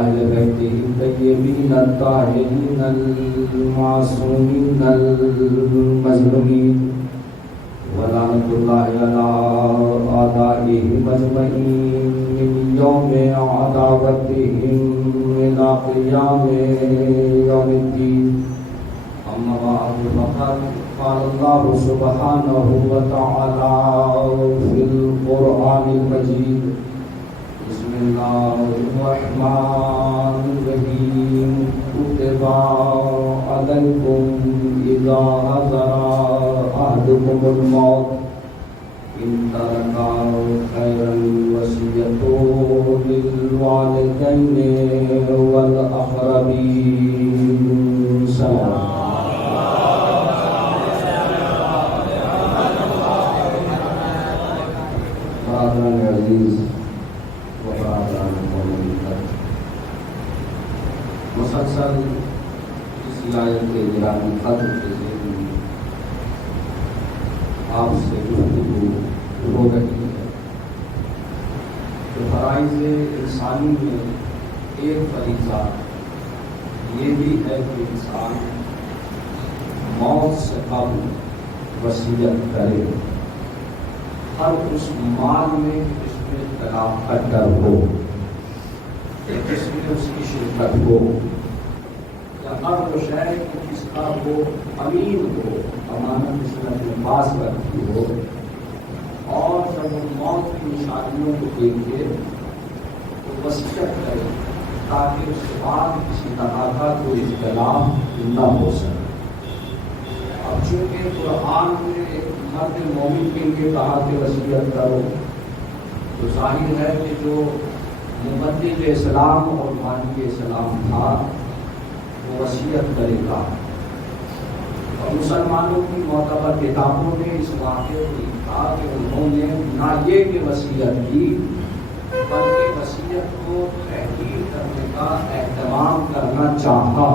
أهل بيته الطيبين الطاهرين المعصومين المظلومين ولعنة الله على أعدائهم أجمعين من يوم عداوتهم إلى قيام يوم الدين. أما بعد فقد قال الله سبحانه وتعالى في القرآن المجيد: بسم الله الرحمن الرحيم. كتب عليكم إذا حضر أحدكم الموت إن ترك خيرا الوصية للوالدين والأقربين. سلام. برادران عزیز و برادران مومنین، مسلسل اس آیت کے گرامی قدر کے ذریعے آپ سے گفتگو ہو رہی ہے کہ فرائض انسانی میں ایک فریضہ یہ بھی ہے کہ انسان موت سے قبل وصیت کرے، ہر اس مال میں جس میں طلاق کا ڈر ہو، جس میں اس کی شرکت ہو، یا ہر وہ شے جس کا وہ امین ہو، امانت اس نے اپنے پاس رکھی ہو، اور جب وہ موت کی نشانیوں کو دیکھے تو وصیت کرے تاکہ اس کے بعد کسی طرح کا کوئی اختلاف نہ ہو سکے۔ اب چونکہ قرآن میں ایک مرد مومن کے لیے کہا کہ وصیت کرو، تو ظاہر ہے کہ جو مبدل اسلام اور مانوی اسلام تھا وہ وصیت کرے گا، اور مسلمانوں کی معتبر کتابوں نے اس واقعے کو لکھا کہ انہوں نے نہ یہ کہ وصیت کی بلکہ وصیت کو تحقیق کرنے کا اہتمام کرنا چاہا،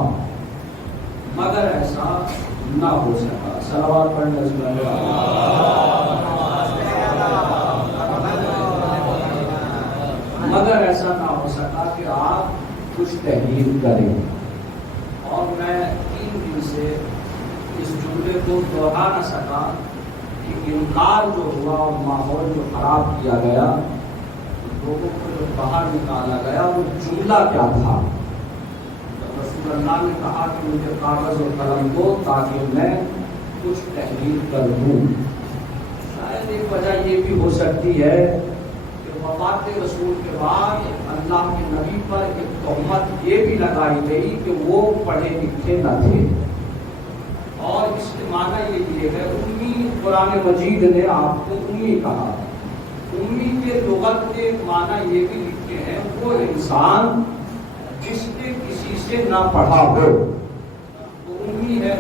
مگر ایسا نہ ہو سکا۔ صلوات پڑھنے سے مگر ایسا نہ ہو سکا کہ آپ کچھ تحریر کریں، اور میں 3 دن سے اس جملے کو دوہرا نہ سکا کہ انکار جو ہوا اور ماحول جو خراب کیا گیا، لوگوں کو جو باہر نکالا گیا، وہ جملہ کیا تھا۔ رسول اللہ نے کہا کہ مجھے کاغذ اور قلم دو تاکہ میں کچھ تحریر کر دوں۔ شاید ایک وجہ یہ بھی ہو سکتی ہے کہ وفات رسول کے بعد اللہ کے نبی پر ایک تہمت یہ بھی لگائی گئی کہ وہ پڑھے لکھے نہ تھے، اور اس کے معنی یہ دیے گئے امی۔ قرآن مجید نے آپ کو امی کہا۔ امی کے لغت کے معنی یہ بھی لکھے ہیں وہ انسان جس نے کسی سے نہ پڑھا ہو، وہ امی ہے۔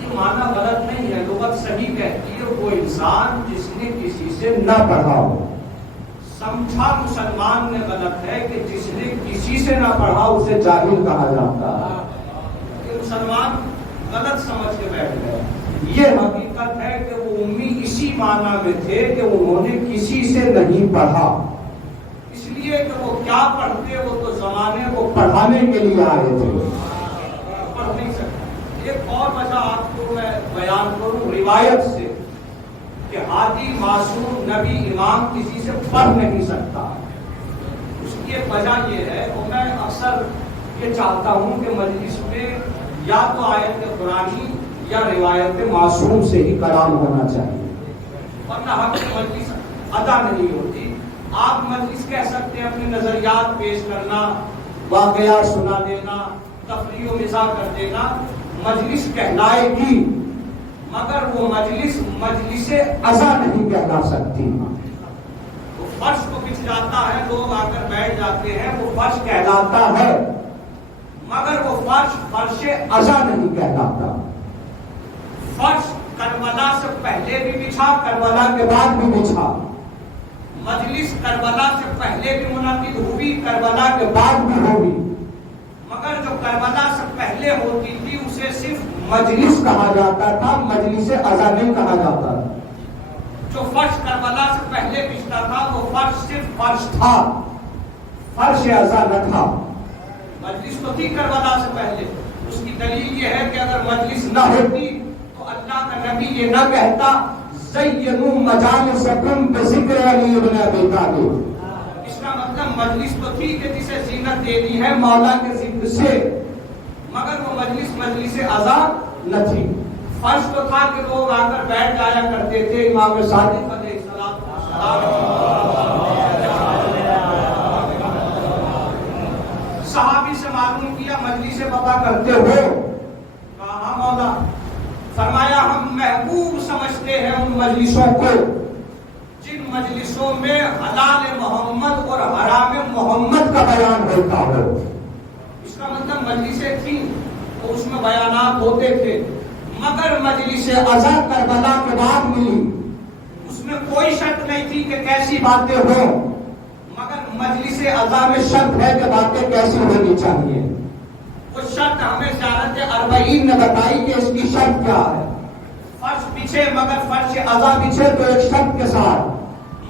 یہ معنی غلط نہیں ہے، لغت صحیح کہتی ہے وہ انسان جس نے کسی سے نہ پڑھا ہو۔ سمجھا مسلمان نے غلط ہے کہ جس نے کسی سے نہ پڑھا اسے جاہل کہا جاتا ہے۔ یہ مسلمان غلط سمجھ کے بیٹھ گئے۔ یہ حقیقت ہے کہ وہ امی اسی معنی میں تھے کہ انہوں نے کسی سے نہیں پڑھا، اس لیے کہ وہ کیا پڑھتے، وہ تو زمانے کو پڑھانے کے لیے آئے تھے، پڑھ نہیں سکتے۔ ایک اور وجہ آپ کو میں بیان کروں روایت سے کہ ہادی معصوم نبی امام کسی سے پڑھ نہیں سکتا۔ اس کی ایک وجہ یہ ہے، اور میں اکثر یہ چاہتا ہوں کہ مجلس میں یا تو آیت قرآنی یا روایت معصوم سے ہی کلام ہونا چاہیے، ورنہ حق کی مجلس ادا نہیں ہوتی۔ آپ مجلس کہہ سکتے ہیں اپنے نظریات پیش کرنا، واقعات سنا دینا، تفریح و مزاح کر دینا، مجلس کہلائے گی، مگر وہ مجلس عزا نہیں کہلا سکتی۔ وہ فرش کو بچھ جاتا ہے، لوگ آ کر بیٹھ جاتے ہیں، وہ فرش کہلاتا ہے، مگر وہ فرش عزا نہیں کہلاتا۔ فرش کربلا سے پہلے بھی بچھا، کربلا کے بعد بھی بچھا، مجلس کربلا سے پہلے بھی منعقد ہوئی، کربلا کے بعد بھی ہوئی، مگر جو کربلا سے پہلے ہوتی تھی اسے صرف مجلس کہا جاتا تھا، مجلس عزا نہیں کہا جاتا تھا۔ جو فرش کربلا سے پہلے بچھتا تھا وہ فرش صرف فرش تھا، فرش عزا نہ تھا۔ مجلس تو تھی کربلا سے پہلے. اس کی دلیل یہ ہے کہ اگر مجلس نہ ہوتی تو اللہ کا نبی یہ نہ کہتا زینوا مجالسکم بذکر علی بن ابی طالب. اس کا مطلب مجلس تو تھی کہ جسے زینت دے دی ہے مولا کے ذکر سے، مگر وہ مجلس عزا نہ تھی. فرض تو تھا کہ لوگ آ کر بیٹھ جایا کرتے تھے. امام صادق علیہ السلام صحابی سے معلوم کیا مجلس پتہ کرتے ہو؟ کہا مولا. فرمایا ہم محبوب سمجھتے ہیں ان مجلسوں کو جن مجلسوں میں حلال محمد اور حرام محمد کا بیان ہوتا ہو. اس کا مطلب مجلسیں تھیں تو اس میں بیانات ہوتے تھے، مگر مجلس عزا کربلا کے بعد ملی. اس میں کوئی شرط نہیں تھی کہ کیسی باتیں ہوں، مگر مجلس عزا میں شرط ہے کہ باتیں کیسی ہونی چاہیے. وہ شرط ہمیں زیارت اربعین نے بتائی کہ اس کی شرط کیا ہے. فرش پیچھے مگر فرش عزا پیچھے تو ایک شرط کے ساتھ،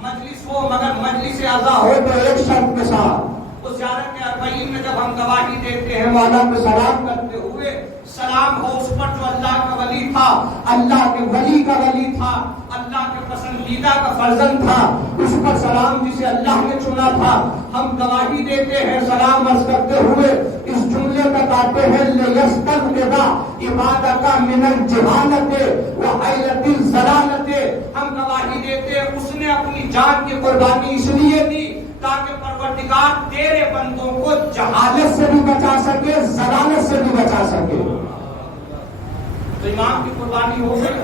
مجلس ہو مگر مجلس عزا ہو تو ایک شرط کے ساتھ. تو زیارت اربعین میں جب ہم گواہی دیتے ہیں مولا کو سلام کرتے ہوئے، سلام ہو اس پر جو اللہ کا ولی تھا، اللہ کے ولی کا ولی تھا، اللہ کے پسندیدہ کا فرزند تھا، اس پر سلام جسے اللہ نے چنا تھا. ہم گواہی دیتے ہیں سلام عرض کرتے ہوئے اس جملے کا کہتے ہیں لیستغفر عبادک من الجہالت وحیلۃ الضلالۃ. ہم گواہی دیتے اس نے اپنی جان کی قربانی اس لیے دی تاکہ پروردگار تیرے بندوں کو جہالت سے بھی بچا سکے، ضلالت سے بھی بچا سکے. تو امام کی قربانی ہو گئی.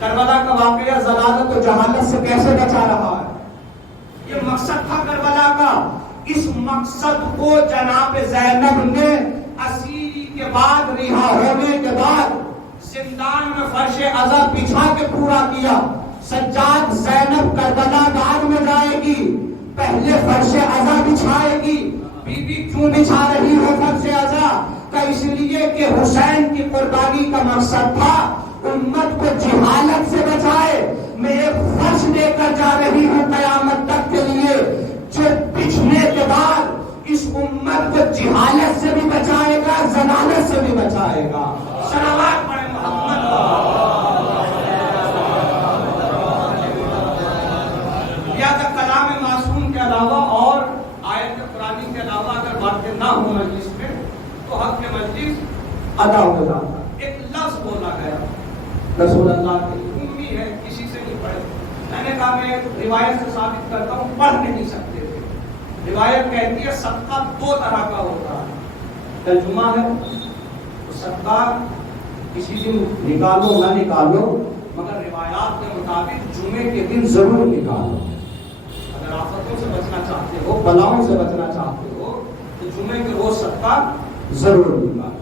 کربلا کا واقعہ ضلالت و جہالت سے کیسے بچا رہا ہے؟ یہ مقصد تھا کربلا کا. اس مقصد کو جناب زینب نے اسیری کے بعد، رہا ہونے کے بعد زندان میں فرش عزا بچھا کے پورا کیا. سجاد زینب کربلا بعد میں جائے گی، پہلے فرش عزا بچھائے گی. بی بی کیوں بچھا رہی ہو فرش عزا؟ کہ اس لیے کہ حسین کی قربانی کا مقصد تھا امت کو جہالت سے بچائے. میں ایک فرش دے کر جا رہی ہوں قیامت تک کے لیے جو بچھنے کے بعد اس امت کو جہالت سے بھی بچائے گا، ضلالت سے بھی بچائے گا. صلوات پڑھیں محمد. لہذا کلام معصوم کے علاوہ اور آیت قرآنی کے علاوہ اگر باتیں نہ ہوں مجلس میں تو حق کے مجلس ادا ہو جاتا. ایک لفظ بولا گیا رسول اللہ کی امی ہے، کسی سے نہیں پڑھے. میں نے کہا میں روایت سے ثابت کرتا ہوں پڑھ نہیں سکتے تھے. روایت کہتی ہے صدقہ دو طرح کا ہوتا ہے. کل جمعہ ہے تو صدقہ کسی دن نکالو نہ نکالو، مگر روایات کے مطابق جمعے کے دن ضرور نکالو. اگر آفتوں سے بچنا چاہتے ہو، بلاؤں سے بچنا چاہتے ہو تو جمعے کے روز صدقہ ضرور نکالو.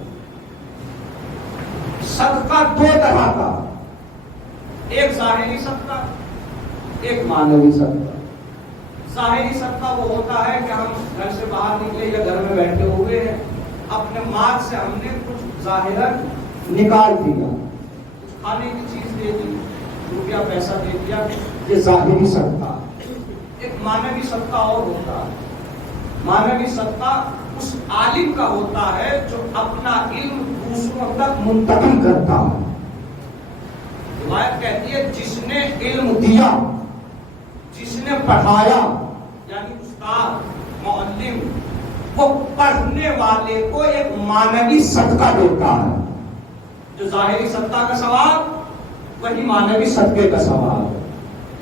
صدقہ دو طرح کا، ایک ظاہری صدقہ، ایک معنوی صدقہ. ظاہری صدقہ وہ ہوتا ہے کہ ہم گھر سے باہر نکلے یا گھر میں بیٹھے ہوئے ہیں، اپنے مال سے ہم نے کچھ ظاہراً نکال دیا، کچھ کھانے کی چیز دے دی، روپیہ پیسہ دے دیا، یہ ظاہری صدقہ. ایک معنوی صدقہ اور ہوتا ہے. معنوی صدقہ اس عالم کا ہوتا ہے جو اپنا علم دوسروں تک منتقل کرتا ہے. روایت کہتی ہے جس نے علم دیا، جس نے پڑھایا، یعنی استاد معلم، وہ پڑھنے والے کو ایک معنوی صدقہ دیتا ہے. جو ظاہری صدقہ کا ثواب وہی معنوی صدقے کا ثواب ہے.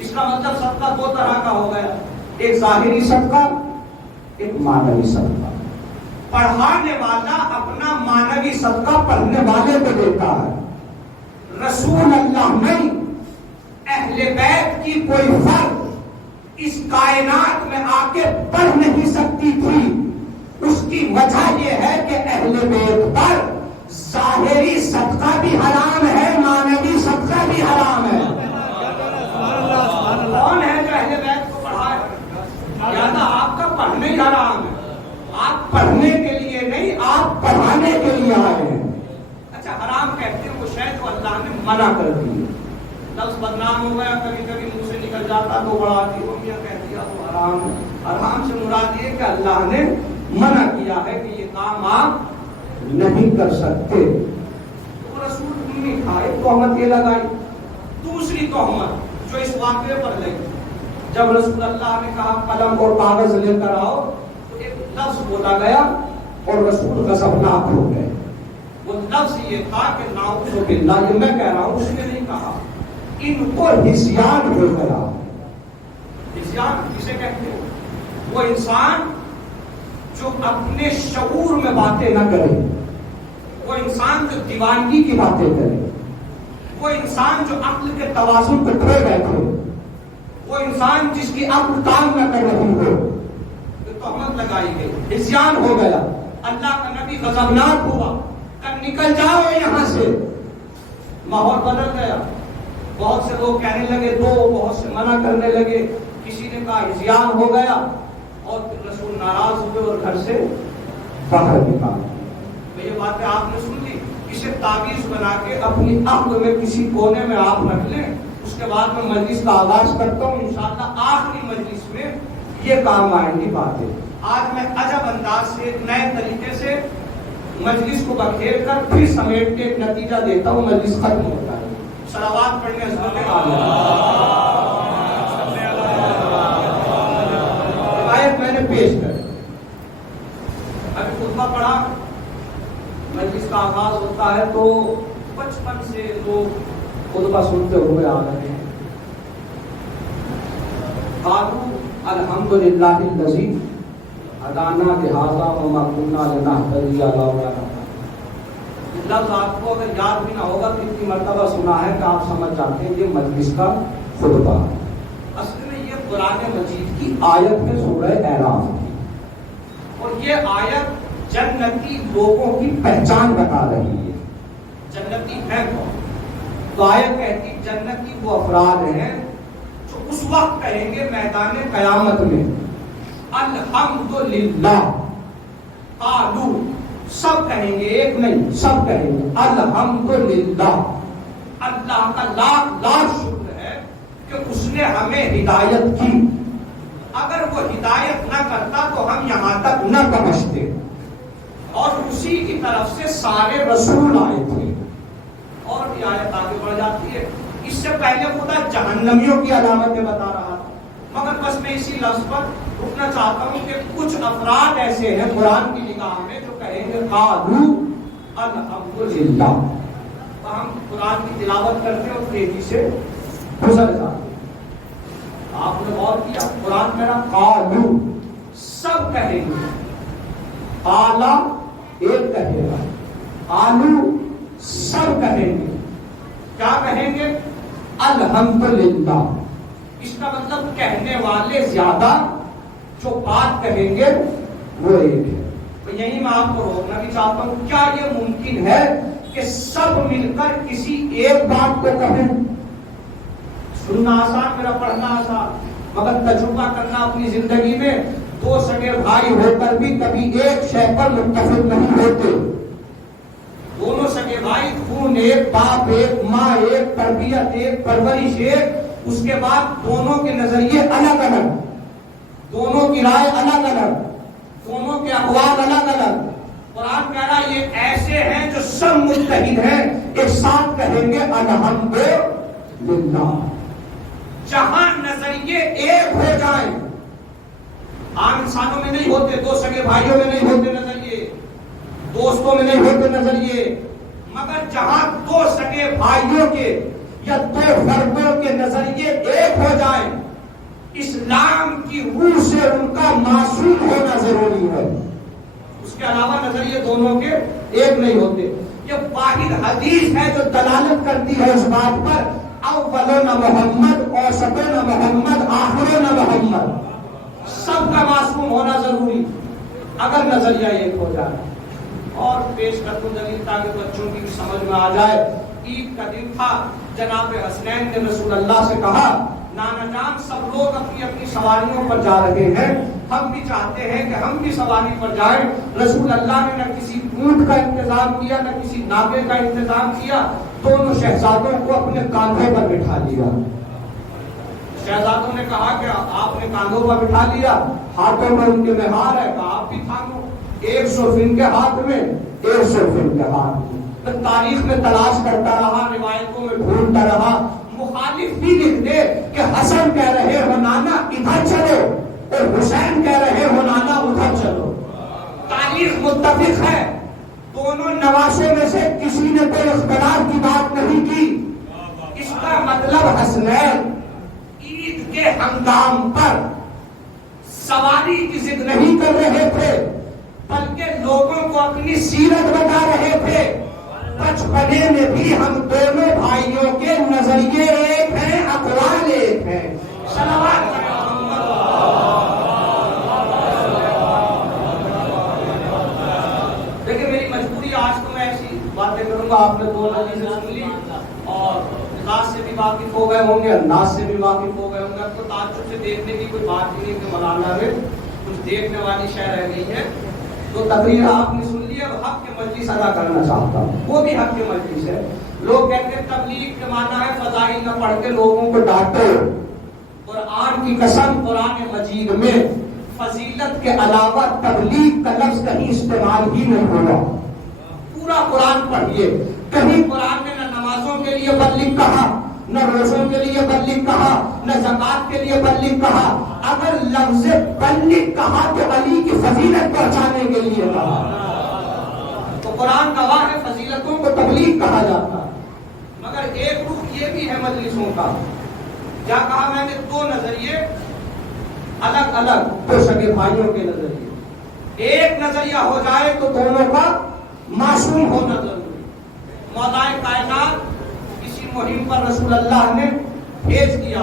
اس کا مطلب صدقہ دو طرح کا ہو گیا، ایک ظاہری صدقہ، ایک معنوی صدقہ. پڑھانے والا اپنا معنوی صدقہ پڑھنے والے کو دیتا ہے. رسول اللہ نہیں، اہل بیت کی کوئی فرد اس کائنات میں آ کے پڑھ نہیں سکتی تھی. اس کی وجہ یہ ہے کہ اہل بیت پر ظاہری صدقہ بھی حرام ہے، معنوی صدقہ بھی حرام ہے. کون ہے جو اہل بیت کو پڑھائے؟ یا تو آپ کا پڑھنا ہی حرام ہے. آپ پڑھنے کے لیے نہیں، آپ پڑھانے کے لیے آئے ہیں. اچھا حرام کہتے ہیں وہ شاید تو اللہ نے منع کر دی. لفظ بدنام ہو گیا، کبھی کبھی منہ سے نکل جاتا تو بڑا آتی ہو گیا کہہ دیا تو حرام ہے. حرام سے مراد یہ کہ اللہ نے منع کیا ہے کہ یہ کام آپ نہیں کر سکتے. تو رسول نے کہا ایک تہمت یہ لگائی. دوسری تہمت جو اس واقعے پر لگی، جب رسول اللہ نے کہا قلم اور کاغذ لے کر آؤ تو ایک لفظ بولا گیا اور رسول غضبناک ہو گئے. وہ لفظ یہ تھا کہ نعوذ باللہ، یہ میں کہہ رہا ہوں، اس نے نہیں کہا. ان کو ہذیان ہو گیا. ہذیان کسے کہتے ہیں؟ وہ انسان جو اپنے شعور میں باتیں نہ کرے، وہ انسان جو دیوانگی کی باتیں کرے، وہ انسان جو عقل کے توازن کو کھو بیٹھے، وہ انسان جس کی عقل کام نہ کر رہی ہو. تہمت لگائی گئی، ہذیان ہو گیا. اللہ کا نبی غضبناک ہوا کہ نکل جاؤ یہاں سے. ماحول بدل گیا. بہت سے لوگ کہنے لگے دو، بہت سے منع کرنے لگے. کسی نے کہا ہذیان ہو گیا اور پھر رسول ناراض ہوئے اور گھر سے باہر نکال. یہ باتیں آپ نے سن لی. اسے تعویذ بنا کے اپنی عقل میں کسی کونے میں آپ رکھ لیں. اس کے بعد میں مجلس کا آغاز کرتا ہوں. انشاءاللہ آخری مجلس میں یہ کام آئیں گی باتیں. آج میں عجب انداز سے نئے طریقے سے مجلس کو بکھیر کر پھر سمیٹ کے ایک نتیجہ دیتا ہوں. مجلس ختم ہوتا ہے. صلوات پڑھنے حضرت روایت میں نے پیش کر. ابھی خطبہ پڑھا، مجلس کا آغاز ہوتا ہے تو بچپن سے لوگ خطبہ سنتے ہوئے آ رہے ہیں. قالوا الحمدللہ الذی ہدانا لہذا وما کنا لنہتدی لولا ان ہدانا. لفظ آپ کو اگر یاد بھی نہ ہوگا تو اتنی مرتبہ سنا ہے کہ آپ سمجھ جاتے ہیں یہ مجلس کا خطبہ. اصل میں یہ قرآن مجید کی آیت ہے سورہ اعراف کی، اور یہ آیت جنتی لوگوں کی پہچان بتا رہی ہے. جنتی ہے کون؟ تو آیت کہتی جنتی وہ افراد ہیں جو اس وقت کہیں گے میدان قیامت میں الحمدللہ. قالو، سب کہیں گے، ایک نہیں سب کہیں گے الحمدللہ. اللہ کا لاکھ لاکھ شکر ہے کہ اس نے ہمیں ہدایت کی. اگر وہ ہدایت نہ کرتا تو ہم یہاں تک نہ پہنچتے. اور اسی کی طرف سے سارے رسول آئے تھے. اور بھی آیت آگے بڑھ جاتی ہے. اس سے پہلے خدا جہنمیوں کی علامتیں بتا رہا تھا، مگر بس میں اسی لفظ پر رکنا چاہتا ہوں کہ کچھ افراد ایسے ہیں قرآن کی نگاہ میں جو کہیں گے قالو الحمدللہ. ہم قرآن کی تلاوت کرتے ہیں اور تیزی سے گزر جاتے ہیں. آپ نے غور کیا قرآن میرا قالو سب کہیں گے، قالا ایک کہے گا، قالو سب کہیں گے. کیا کہیں گے؟ الحمدللہ. اس کا مطلب کہنے والے زیادہ، جو بات کہیں گے وہ ایک ہے. تو یہی میں آپ کو روکنا بھی چاہتا ہوں. کیا یہ ممکن ہے کہ سب مل کر کسی ایک بات کو کہیں؟ سننا آسان، میرا پڑھنا آسان، مگر تجربہ کرنا اپنی زندگی میں. دو سگے بھائی ہو کر بھی کبھی ایک شے پر متفق نہیں ہوتے. دونوں سگے بھائی، خون ایک، باپ ایک، ماں ایک، تربیت ایک، پرورش ایک. اس کے بعد دونوں کے نظریے الگ الگ، دونوں کی رائے الگ الگ، دونوں کے اقوال الگ الگ. قرآن کہہ رہا یہ ایسے ہیں جو سب متحد ہیں، ایک ساتھ کہیں گے الحمدللہ. جہاں نظریے ایک ہو جائیں، عام انسانوں میں نہیں ہوتے، دو سگے بھائیوں میں نہیں ہوتے نظریے، دوستوں میں نہیں ہوتے نظریے، مگر جہاں دو سگے بھائیوں کے یا دو فردوں کے نظریے ایک ہو جائیں، اسلام کی روح سے ان کا معصوم ہونا ضروری ہے. اس کے علاوہ نظریے دونوں کے ایک نہیں ہوتے. یہ واحد حدیث ہے جو دلالت کرتی ہے اس بات پر اولنا محمد، اوسطنا محمد، آخرنا محمد. سب کا معصوم ہونا ضروری اگر نظریہ ایک ہو جائے. اور پیش کر دوں دلیل تاکہ بچوں کی سمجھ میں آ جائے. عید کا دن تھا، جناب حسنین نے رسول اللہ سے کہا نانا جان سب لوگ اپنی اپنی سواریوں پر جا رہے ہیں، ہم بھی چاہتے ہیں کہ ہم بھی سواری پر جائیں. رسول اللہ نے نہ کسی اونٹ کا انتظام کیا نہ کسی ناقے کا انتظام کیا، دونوں شہزادوں کو اپنے کاندھے پر بٹھا لیا. شہزادوں نے کہا کہ آپ نے کاندھوں پر بٹھا لیا، ہاتھوں میں ان کے مہار ہے، کہا آپ بھی تھامو، 100 ان کے ہاتھ میں 100 ان کے ہاتھ میں۔ تو تاریخ میں تلاش کرتا رہا، روایتوں میں ڈھونڈتا رہا، مخالف بھی لکھ دے کہ حسن کہہ رہے ہو نانا ادھر چلو اور حسین کہہ رہے ہو نانا ادھر چلو، تاریخ متفق ہے، دونوں نواسے میں سے کسی نے کوئی اختلاف کی بات نہیں کی۔ اس کا مطلب حسنین عید کے ہنگام پر سواری کی ضد نہیں کر رہے تھے، بلکہ لوگوں کو اپنی سیرت بتا رہے تھے۔ بچپنے میں بھی ہم دونوں بھائیوں کے نظریے ایک ہیں، اقوال ایک ہیں۔ صلوات دیکھیں میری مجبوری آج تو میں ایسی باتیں کروں گا، آپ نے 2 حدیثیں سن لی اور ذات سے بھی واقف ہو گئے ہوں گے، انداز سے بھی واقف ہو گئے ہوں گے، اب تو تعجب سے دیکھنے کی کوئی بات ہی نہیں کہ مولانا میں کچھ دیکھنے والی شے رہ گئی ہے۔ تو تقریر آپ نے سن لی، اب حق کے مجلس ادا کرنا چاہتا ہوں، وہ بھی حق کے مجلس ہے۔ لوگ کہتے ہیں تبلیغ کے معنی ہے فضائل نہ پڑھ کے لوگوں کو ڈانٹو، قرآن کی قسم قرآن مجید میں فضیلت کے علاوہ تبلیغ کا لفظ کہیں استعمال ہی نہیں ہوگا۔ پورا قرآن پڑھیے، کہیں قرآن نے نہ نمازوں کے لیے بلغ کہا، نہ روزوں کے لیے بلغ کہا، نہ زکات کے لیے بلغ کہا۔ اگر لفظ بلغ کہا تو علی کی فضیلت پہنچانے کے لیے کہا، تو قرآن گواہ ہے فضیلتوں کو تبلیغ کہا جاتا ہے۔ مگر ایک رخ یہ بھی ہے مجلسوں کا، کیا کہا میں نے؟ 2 نظریے الگ الگ، 2 سگے بھائیوں کے نظریے، ایک نظریہ ہو جائے تو دونوں کا معصوم ہونا ضروری۔ مولا کائنات کسی مہم پر رسول اللہ نے بھیج دیا،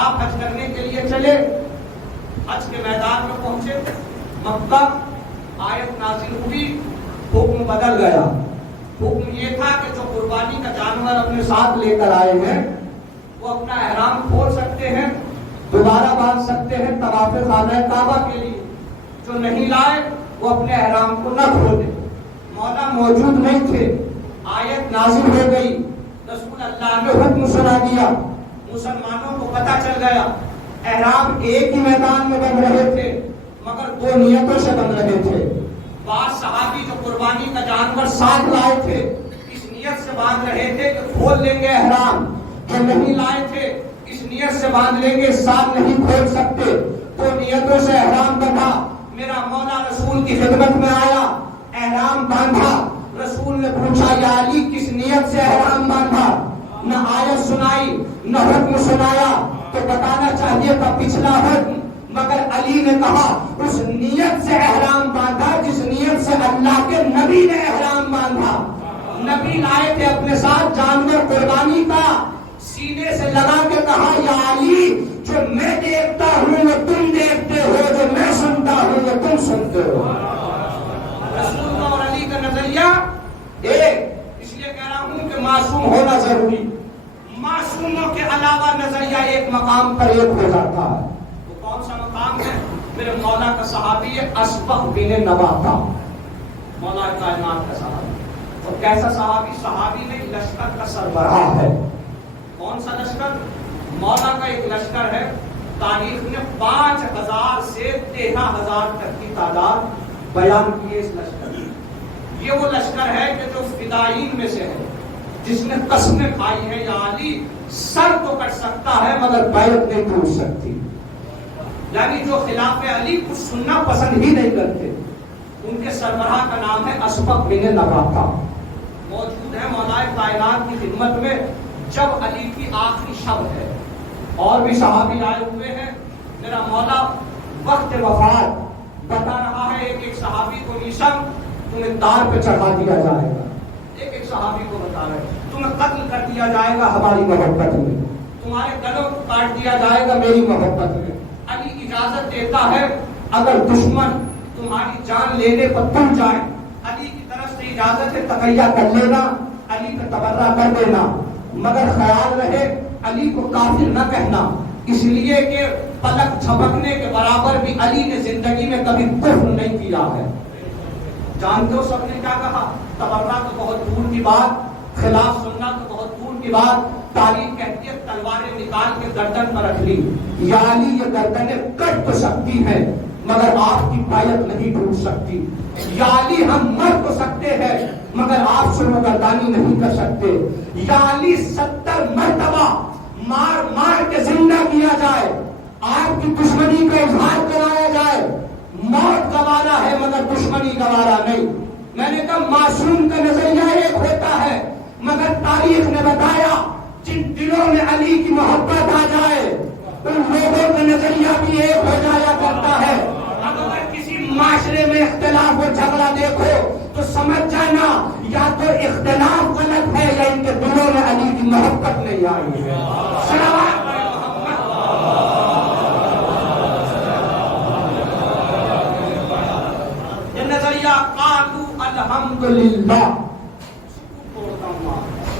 آپ حج کرنے کے لیے چلے، حج کے میدان میں پہنچے، مکہ آیت نازل ہوئی، حکم بدل گیا۔ حکم یہ تھا کہ جو قربانی کا جانور اپنے ساتھ لے کر آئے ہیں وہ اپنا احرام کھول سکتے ہیں، دوبارہ باندھ سکتے ہیں طواف خانہ کعبہ کے لیے، جو نہیں لائے وہ اپنے احرام کو نہ کھولے۔ مولا موجود نہیں تھے، آیت نازل ہو گئی، رسول اللہ نے حکم سنا دیا، مسلمانوں کو پتہ چل گیا احرام ایک ہی میدان میں بن رہے تھے مگر 2 نیتوں سے بن رہے تھے۔ بعض صحابی جو قربانی کا جانور ساتھ لائے تھے اس نیت سے باندھ رہے تھے کہ کھول لیں گے احرام، جو نہیں لائے تھے اس نیت سے باندھ لیں گے، ساتھ نہیں کھول سکتے، 2 نیتوں سے احرام بندھا۔ میرا مولا رسول کی خدمت میں آیا، احرام باندھا، رسول نے پوچھا یا علی کس نیت سے احرام باندھا؟ نہ آیت سنائی نہ حکم سنایا، تو بتانا چاہیے تھا پچھلا حکم، مگر علی نے کہا اس نیت سے احرام باندھا جس نیت سے اللہ کے نبی نے احرام باندھا۔ نبی لائے تھے اپنے ساتھ جانور قربانی کا، سینے سے لگا کے کہا یا علی جو میں دیکھتا ہوں وہ تم دیکھتے ہو، جو میں سنتا ہوں وہ تم سنتے ہو۔ رسول اور علی کا نظریہ ایک، اس لیے کہہ رہا ہوں کہ معصوم ہونا ضروری، معصوموں کے علاوہ نظریہ ایک مقام پر ایک ہو جاتا ہے۔ وہ کون سا مقام ہے؟ میرے مولا کا صحابی ہے اسبغ بن نباتہ، مولا کائنات کا صحابی، اور کیسا صحابی؟ صحابی نہیں، لشکر کا سربراہ ہے۔ کون سا لشکر؟ مولا کا ایک لشکر ہے، تاریخ میں 5000 سے 13000 تک کی تعداد بیان کی ہے اس لشکر کی۔ یہ وہ لشکر ہے کہ جو فدائین میں سے ہے، جس نے قسمیں کھائی ہیں یا علی سر تو کٹ سکتا ہے مگر بیعت نہیں ٹوٹ سکتی، یعنی جو خلاف علی کو سننا پسند ہی نہیں کرتے۔ ان کے سربراہ کا نام ہے اسبغ بن نباتہ، موجود ہے مولا کائنات کی خدمت میں جب علی کی آخری شب ہے، اور بھی صحابی آئے ہوئے ہیں۔ میرا مولا وقت وفات بتا رہا ہے ایک ایک صحابی کو، نیشم تمہیں تار پہ چڑھا دیا جائے گا، ایک ایک صحابی کو بتا رہے ہیں تمہیں قتل کر دیا جائے گا ہماری محبت میں، تمہارے گلوں کو کاٹ دیا جائے گا میری محبت میں۔ علی اجازت دیتا ہے اگر دشمن تمہاری جان لینے پر تم جائیں، علی کی طرف سے اجازت ہے تقیہ کر لینا، علی کا تبرہ کر دینا، مگر خیال رہے علی کو کافر نہ کہنا، اس لیے کہ پلک جھپکنے کے برابر بھی علی نے زندگی میں کبھی کفر نہیں کیا ہے۔ جانتے ہو سب نے کیا کہا؟ تبرہ تو بہت دور کی بات، خلاف سننا تو بہت دور کی بات، تاریخ کہتی ہے تلواریں نکال کے گردن پر رکھ لی، یا علی یہ گردنیں کٹ تو سکتی ہیں مگر آپ کی پایت نہیں ٹوٹ سکتی، یا علی ہم مر تو سکتے ہیں مگر آپ سے مگردانی نہیں کر سکتے، یا علی 70 مرتبہ مار مار کے زندہ کیا جائے، آپ کی دشمنی کا اظہار کرایا جائے، موت گوارا ہے مگر دشمنی گوارا نہیں۔ میں نے کہا معصوم کا نظریہ ایک ہوتا ہے مگر تاریخ نے بتایا جن دلوں میں علی کی محبت آ جائے ان لوگوں کا نظریہ بھی ایک ہو جایا کرتا ہے۔ اب اگر کسی معاشرے میں اختلاف اور جھگڑا دیکھو تو سمجھ جانا یا تو اختلاف غلط ہے یا ان کے دلوں میں علی کی محبت نہیں آئی ہے۔ صلوات قالوا الحمدللہ،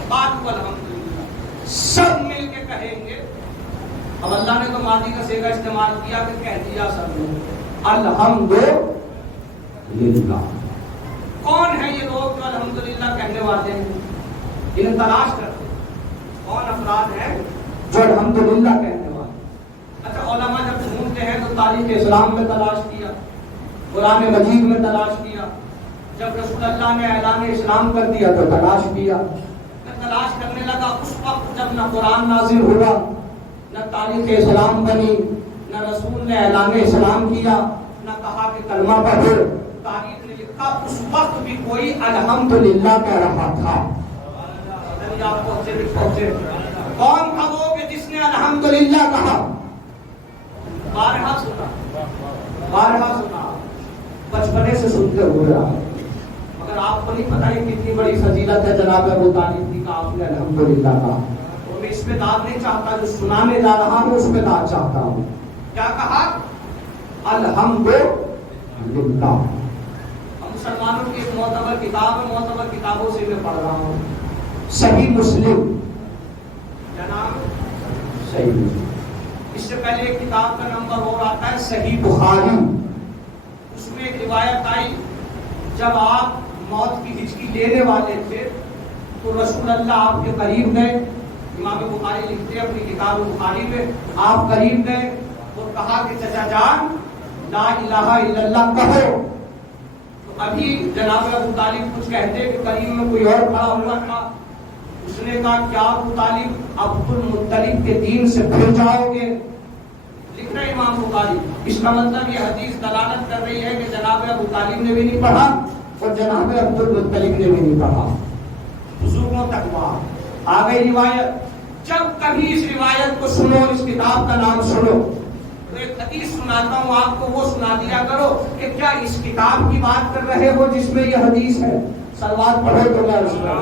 قالوا الحمدللہ، سب مل کے کہیں گے۔ اب اللہ نے تو ماضی کا صیغہ استعمال کیا کہ کہہ دیا سب لوگ الحمدللہ۔ کون ہے یہ لوگ جو الحمدللہ کہنے والے ہیں؟ انہیں تلاش کرتے ہیں کون افراد ہیں جو الحمدللہ کہنے والے۔ اچھا علماء جب ڈھونڈتے ہیں تو تاریخ اسلام میں تلاش کیا، قرآن مجید میں تلاش کیا، جب رسول اللہ نے اعلان اسلام کر دیا تو تلاش کیا۔ میں تلاش کرنے لگا اس وقت جب نہ قرآن نازل ہوا، نہ تاریخ اسلام بنی، نہ رسول نے اعلان اسلام کیا، نہ کہا کہ کلمہ پڑھو۔ تاریخ نے لکھا اس وقت بھی کوئی الحمدللہ کہہ رہا تھا۔ کون تھا وہ کہ جس نے الحمدللہ کہا؟ بارہا سنا، بارہا سنا، بچپنے سے سنتے ہوئے آئے، مگر آپ کو نہیں پتا یہ کتنی بڑی فضیلت ہے جناب ابو طالب کی کہ آپ نے الحمدللہ کہا۔ اور میں اس پہ داد نہیں چاہتا، جو سنانے جا رہا ہوں اس پہ داد چاہتا ہوں۔ کیا کہا؟ الحمدللہ۔ ہم مسلمانوں کی ایک معتبر کتاب ہے، معتبر کتابوں سے میں پڑھ رہا ہوں، صحیح مسلم۔ کیا نام؟ صحیح مسلم۔ اس سے پہلے ایک کتاب کا نمبر اور آتا ہے صحیح بخاری۔ اس میں ایک روایت آئی جب آپ موت کی ہچکی لینے والے تھے تو رسول اللہ آپ کے قریب گئے۔ امام بخاری لکھتے ہیں اپنی کتاب بخاری میں، آپ قریب گئے اور کہا کہ چچا جان لا الہ الا اللہ کہو۔ تو ابھی جناب ابو طالب کچھ کہتے کہ قریب میں کوئی اور کھڑا ہوا تھا، اس نے کہا کیا ابو طالب عبد المطلب کے دین سے بھول جاؤ گے؟ لکھ رہے امام بخاری۔ اس کا مطلب یہ حدیث دلالت کر رہی ہے کہ جناب ابو طالب نے بھی نہیں پڑھا اور جناب عبد المطلب نے بھی نہیں پڑھا، بزرگوں تک بات آ گئی روایت۔ جب کبھی اس روایت کو سنو، اس کتاب کا نام سنو، تو ایک حدیث سناتا ہوں آپ کو، وہ سنا دیا کرو کہ کیا اس کتاب کی بات کر رہے ہو جس میں یہ حدیث ہے؟ صلوات پڑھو تو میں اس میں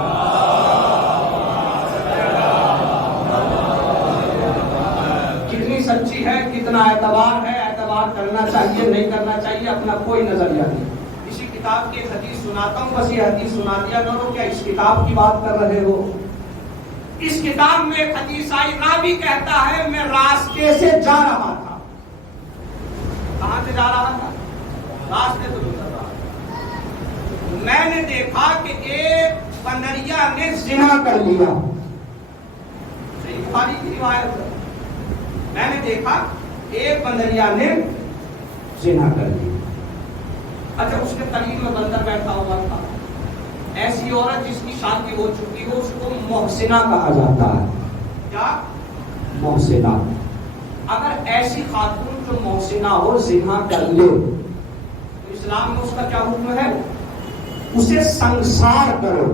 کتنی سچی ہے، کتنا اعتبار ہے، اعتبار کرنا چاہیے نہیں کرنا چاہیے اپنا کوئی نظریہ نہیں۔ اسی کتاب کی ایک حدیث سناتا ہوں، بس یہ حدیث سنا دیا کرو، کیا اس کتاب کی بات کر رہے ہو؟ اس کتاب میں ایک حدیث آئی، راوی کہتا ہے میں راستے سے جا رہا تھا۔ کہاں سے جا رہا تھا؟ راستے سے گزر رہا تھا، میں نے دیکھا کہ ایک بندریا نے زنا کر لیا۔ صحیح بخاری کی روایت ہے، میں نے دیکھا ایک بندریا نے زنا کر لیا۔ اچھا اس کے قریب میں بندر بیٹھا ہوا تھا، ایسی عورت جس کی شادی ہو چکی ہو اس کو محسنہ کہا جاتا ہے۔ کیا؟ محسنہ۔ اگر ایسی خاتون جو محسنہ ہو زنا کر لے تو اسلام میں اس کا کیا حکم ہے؟ اسے سنسار کرو،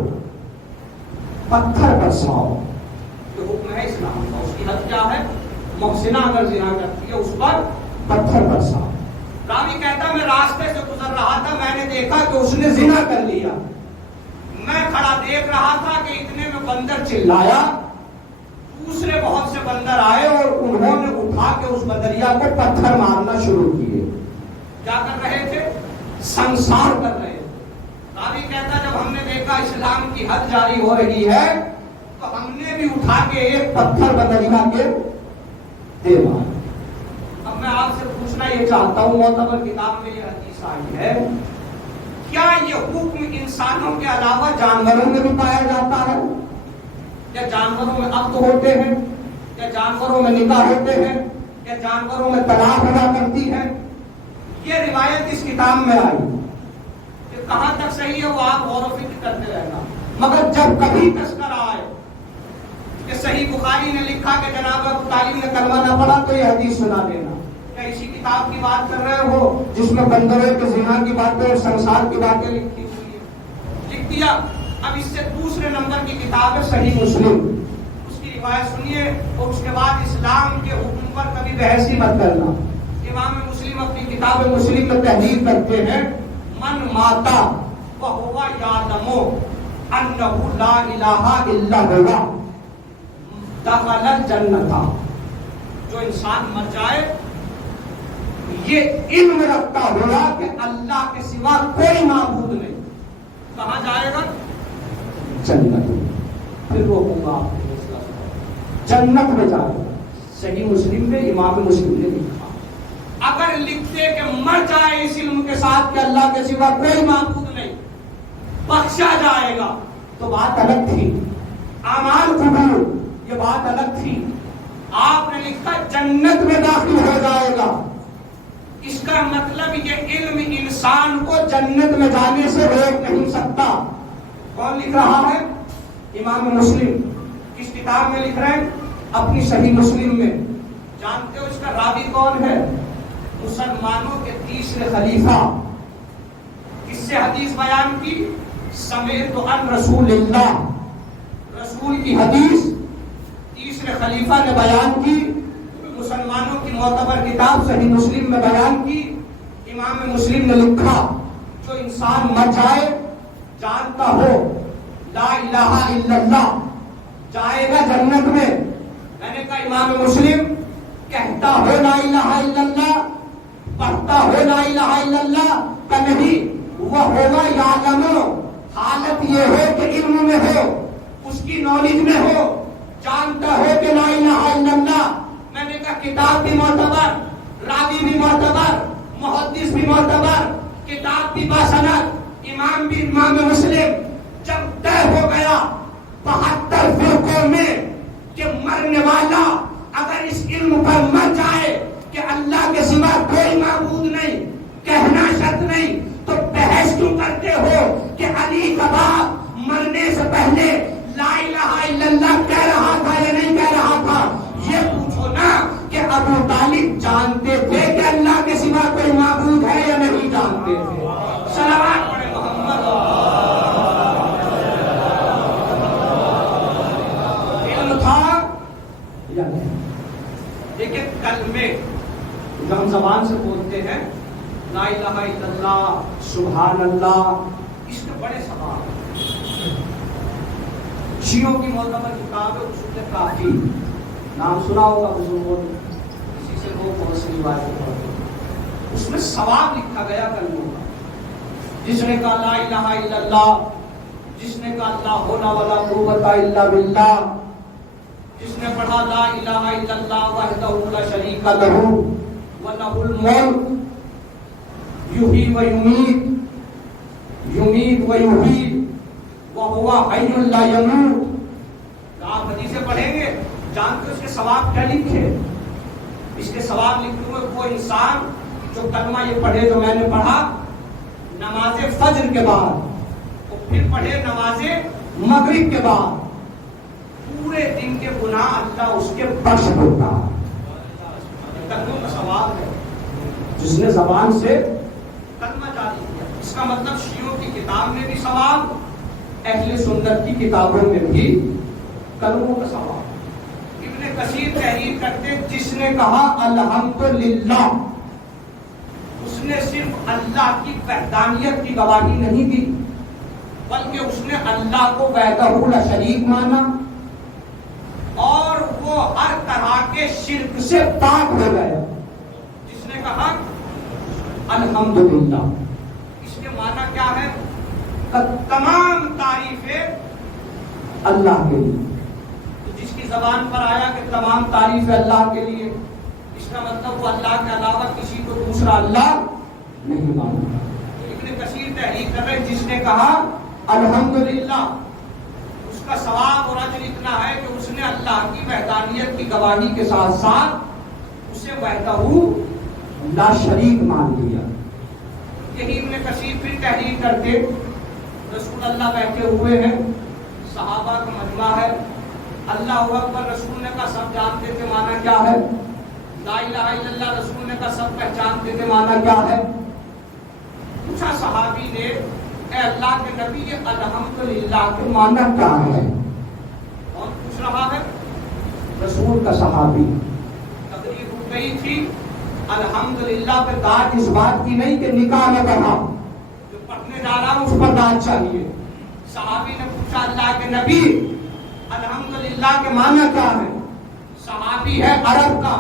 پتھر برساؤ، یہ حکم ہے اسلام کا۔ اس کی حد کیا ہے؟ محسنہ اگر زنا کرتی ہے اس پر پتھر برساؤ۔ راوی کہتا میں راستے سے گزر رہا تھا، میں نے دیکھا کہ اس نے زنا کر لیا، میں کھڑا دیکھ رہا تھا کہ اتنے میں بندر چلایا، دوسرے بہت سے بندر آئے اور انہوں نے اٹھا کے اس بندریا کو پتھر مارنا شروع کیے۔ کیا کر رہے تھے؟ سنسار کر رہے تھے۔ راوی کہتا جب ہم نے دیکھا اسلام کی حد جاری ہو رہی ہے تو ہم نے بھی اٹھا کے ایک پتھر بندریا کے دے مارا۔ اب میں آپ سے پوچھنا یہ چاہتا ہوں، معتبر کتاب میں یہ حدیث آئی ہے، کیا یہ حکم انسانوں کے علاوہ جانوروں میں بھی پایا جاتا ہے؟ یا جانوروں میں عقد ہوتے ہیں؟ کیا جانوروں میں نکاح ہوتے ہیں؟ کیا جانوروں میں طلاق ہوا کرتی ہے؟ یہ روایت اس کتاب میں آئی کہ کہاں تک صحیح ہے وہ آپ غور و فکر کرتے رہنا، مگر جب کبھی تذکرہ آئے کہ صحیح بخاری نے لکھا کہ جناب ابو طالب نے کلمہ نہ پڑھا تو یہ حدیث سنا دینا۔ کیا اسی کتاب کی بات کر رہے ہو جس میں بندروں کے زنا کی باتیں اور سنسار کی باتیں لکھی ہوئی ہیں؟ لکھ دیا۔ اب اس سے دوسرے نمبر کی کتاب ہے صحیح مسلم، اس کی روایت سنیے اور اس کے بعد اسلام کے حکم پر کبھی بحث ہی مت کرنا۔ امام مسلم اپنی کتاب مسلم میں تحریر کرتے ہیں من ماتا وہو یعلم انہ لا الہ الا اللہ دخل الجنۃ، جو انسان مر جائے یہ علم رکھتا ہوا کہ اللہ کے سوا کوئی معبود نہیں، کہاں جائے گا؟ جنت۔ پھر وہ ہوگا آپ کے فیصلہ جنت میں جائے گا۔ صحیح مسلم میں امام مسلم نے لکھا، اگر لکھتے کہ مر جائے اس علم کے ساتھ کہ اللہ کے سوا کوئی معبود نہیں، بخشا جائے گا، تو بات الگ تھی، اعمال قبول، یہ بات الگ تھی۔ آپ نے لکھا جنت میں داخل ہو جائے گا، اس کا مطلب یہ علم انسان کو جنت میں جانے سے روک نہیں سکتا۔ کون لکھ رہا ہے؟ امام مسلم۔ کس کتاب میں لکھ رہے ہیں؟ اپنی صحیح مسلم میں۔ جانتے ہو اس کا راوی کون ہے؟ مسلمانوں کے تیسرے خلیفہ۔ کس سے حدیث بیان کی؟ سمعت عن رسول اللہ، رسول کی حدیث تیسرے خلیفہ نے بیان کی، مسلمانوں کی معتبر کتاب صحیح مسلم میں بیان کی۔ امام مسلم نے لکھا جو انسان مر جائے جانتا ہو لا الہ الا اللہ جائے گا جنت میں۔ میں نے کہا امام مسلم کہتا ہو لا الہ الا اللہ، پڑھتا ہو لا الہ الا اللہ کا نہیں، وہ ہوگا یعلم، حالت یہ ہو کہ علم میں ہو، اس کی نالج میں ہو، جانتا ہو کہ لا الہ الا اللہ۔ میں نے کہا کتاب بھی معتبر، راوی بھی معتبر، محدث بھی معتبر، کتاب بھی باسند، امام بھی امام مسلم۔ جب طے ہو گیا 72 فرقوں میں کہ مرنے والا اگر اس علم پر مر جائے کہ اللہ کے سوا کوئی معبود نہیں، کہنا شرط نہیں، تو بحث کیوں کرتے ہو کہ علی کا باپ مرنے سے پہلے لا الہ الا اللہ کہہ رہا تھا یا نہیں کہہ رہا تھا؟ یہ پوچھو نا کہ ابو طالب جانتے تھے کہ اللہ کے سوا کوئی معبود ہے یا نہیں جانتے تھے؟ صلوات پڑھے محمد۔ علم تھا یا نہیں؟ دیکھیں کلمے جو ہم زبان سے بولتے ہیں لا الہ الا اللہ، سبحان اللہ، اس کے بڑے سوال ہیں۔ شیعوں کی معتبر کتاب ہے اصول کافی، نام سنا ہوگا بزرگوں نے، اسی سے وہ بہت سی روایتیں پڑھتے ہیں۔ اس میں ثواب لکھا گیا کلموں کا، جس نے کہا لا الہ الا اللہ، جس نے کہا لا حول ولا قوت الا باللہ، جس نے پڑھا لا الہ الا اللہ وحدہ لا شریک لہ ولہ الملک یحیی و یمیت، یمیت و یحیی وہو حی لا یموت۔ آپ حدیثیں پڑھیں گے جانتے ہو اس کے ثواب کیا لکھے؟ اس کے ثواب لکھے ہوئے وہ انسان جو کلمہ یہ پڑھے جو میں نے پڑھا نماز فجر کے بعد، اور پھر پڑھے نماز مغرب کے بعد، پورے دن کے گناہ اللہ اس کے بخش دیتا ہے۔ کلموں کا ثواب ہے جس نے زبان سے کلمہ جاری کیا۔ اس کا مطلب شیعوں کی کتاب میں بھی ثواب، اہل سنت کی کتابوں میں بھی کلموں کا ثواب۔ ابن کثیر تحریر کرتے جس نے کہا الحمدللہ، اس نے صرف اللہ کی وحدانیت کی گواہی نہیں دی بلکہ اس نے اللہ کو وحدہ لا شریک مانا، اور وہ ہر طرح کے شرک سے پاک ہو گیا۔ جس نے کہا الحمدللہ، اس کے معنی کیا ہے؟ تمام تعریفیں اللہ کے لیے۔ تو جس کی زبان پر آیا کہ تمام تعریفیں اللہ کے لیے، اس کا مطلب وہ اللہ کے علاوہ کسی کو دوسرا اللہ نہیں مانتا۔ ابن کثیر تحریر کر رہے جس نے کہا الحمدللہ، اس کا کا ثواب اور اجر اتنا ہے کہ اس نے اللہ کی وحدانیت کی گواہی کے ساتھ ساتھ اسے وحدہ لا شریک مان لیا. یہی ابن کثیر پھر تحریر کرتے رسول اللہ بیٹھے ہوئے ہیں, صحابہ کا مجمع ہے, اللہ اکبر رسول نے کہا سب جانتے تھے معنی کیا ہے, لا الہ الا اللہ رسول نے کہا سب پہچانتے تھے معنی کیا ہے. پوچھا صحابی نے اے اللہ کے نبی یہ الحمدللہ کے معنی کیا ہے؟ کون پوچھ رہا ہے؟ رسول کا صحابی. تقریر رک گئی تھی. الحمدللہ پہ داد اس بات کی نہیں کہ نکاح نہ کرنا, جو پڑھنے جا رہا ہوں اس پر داد چاہیے. صحابی نے پوچھا اللہ کے نبی الحمدللہ کے معنی کیا ہے؟ صحابی ہے عرب کا,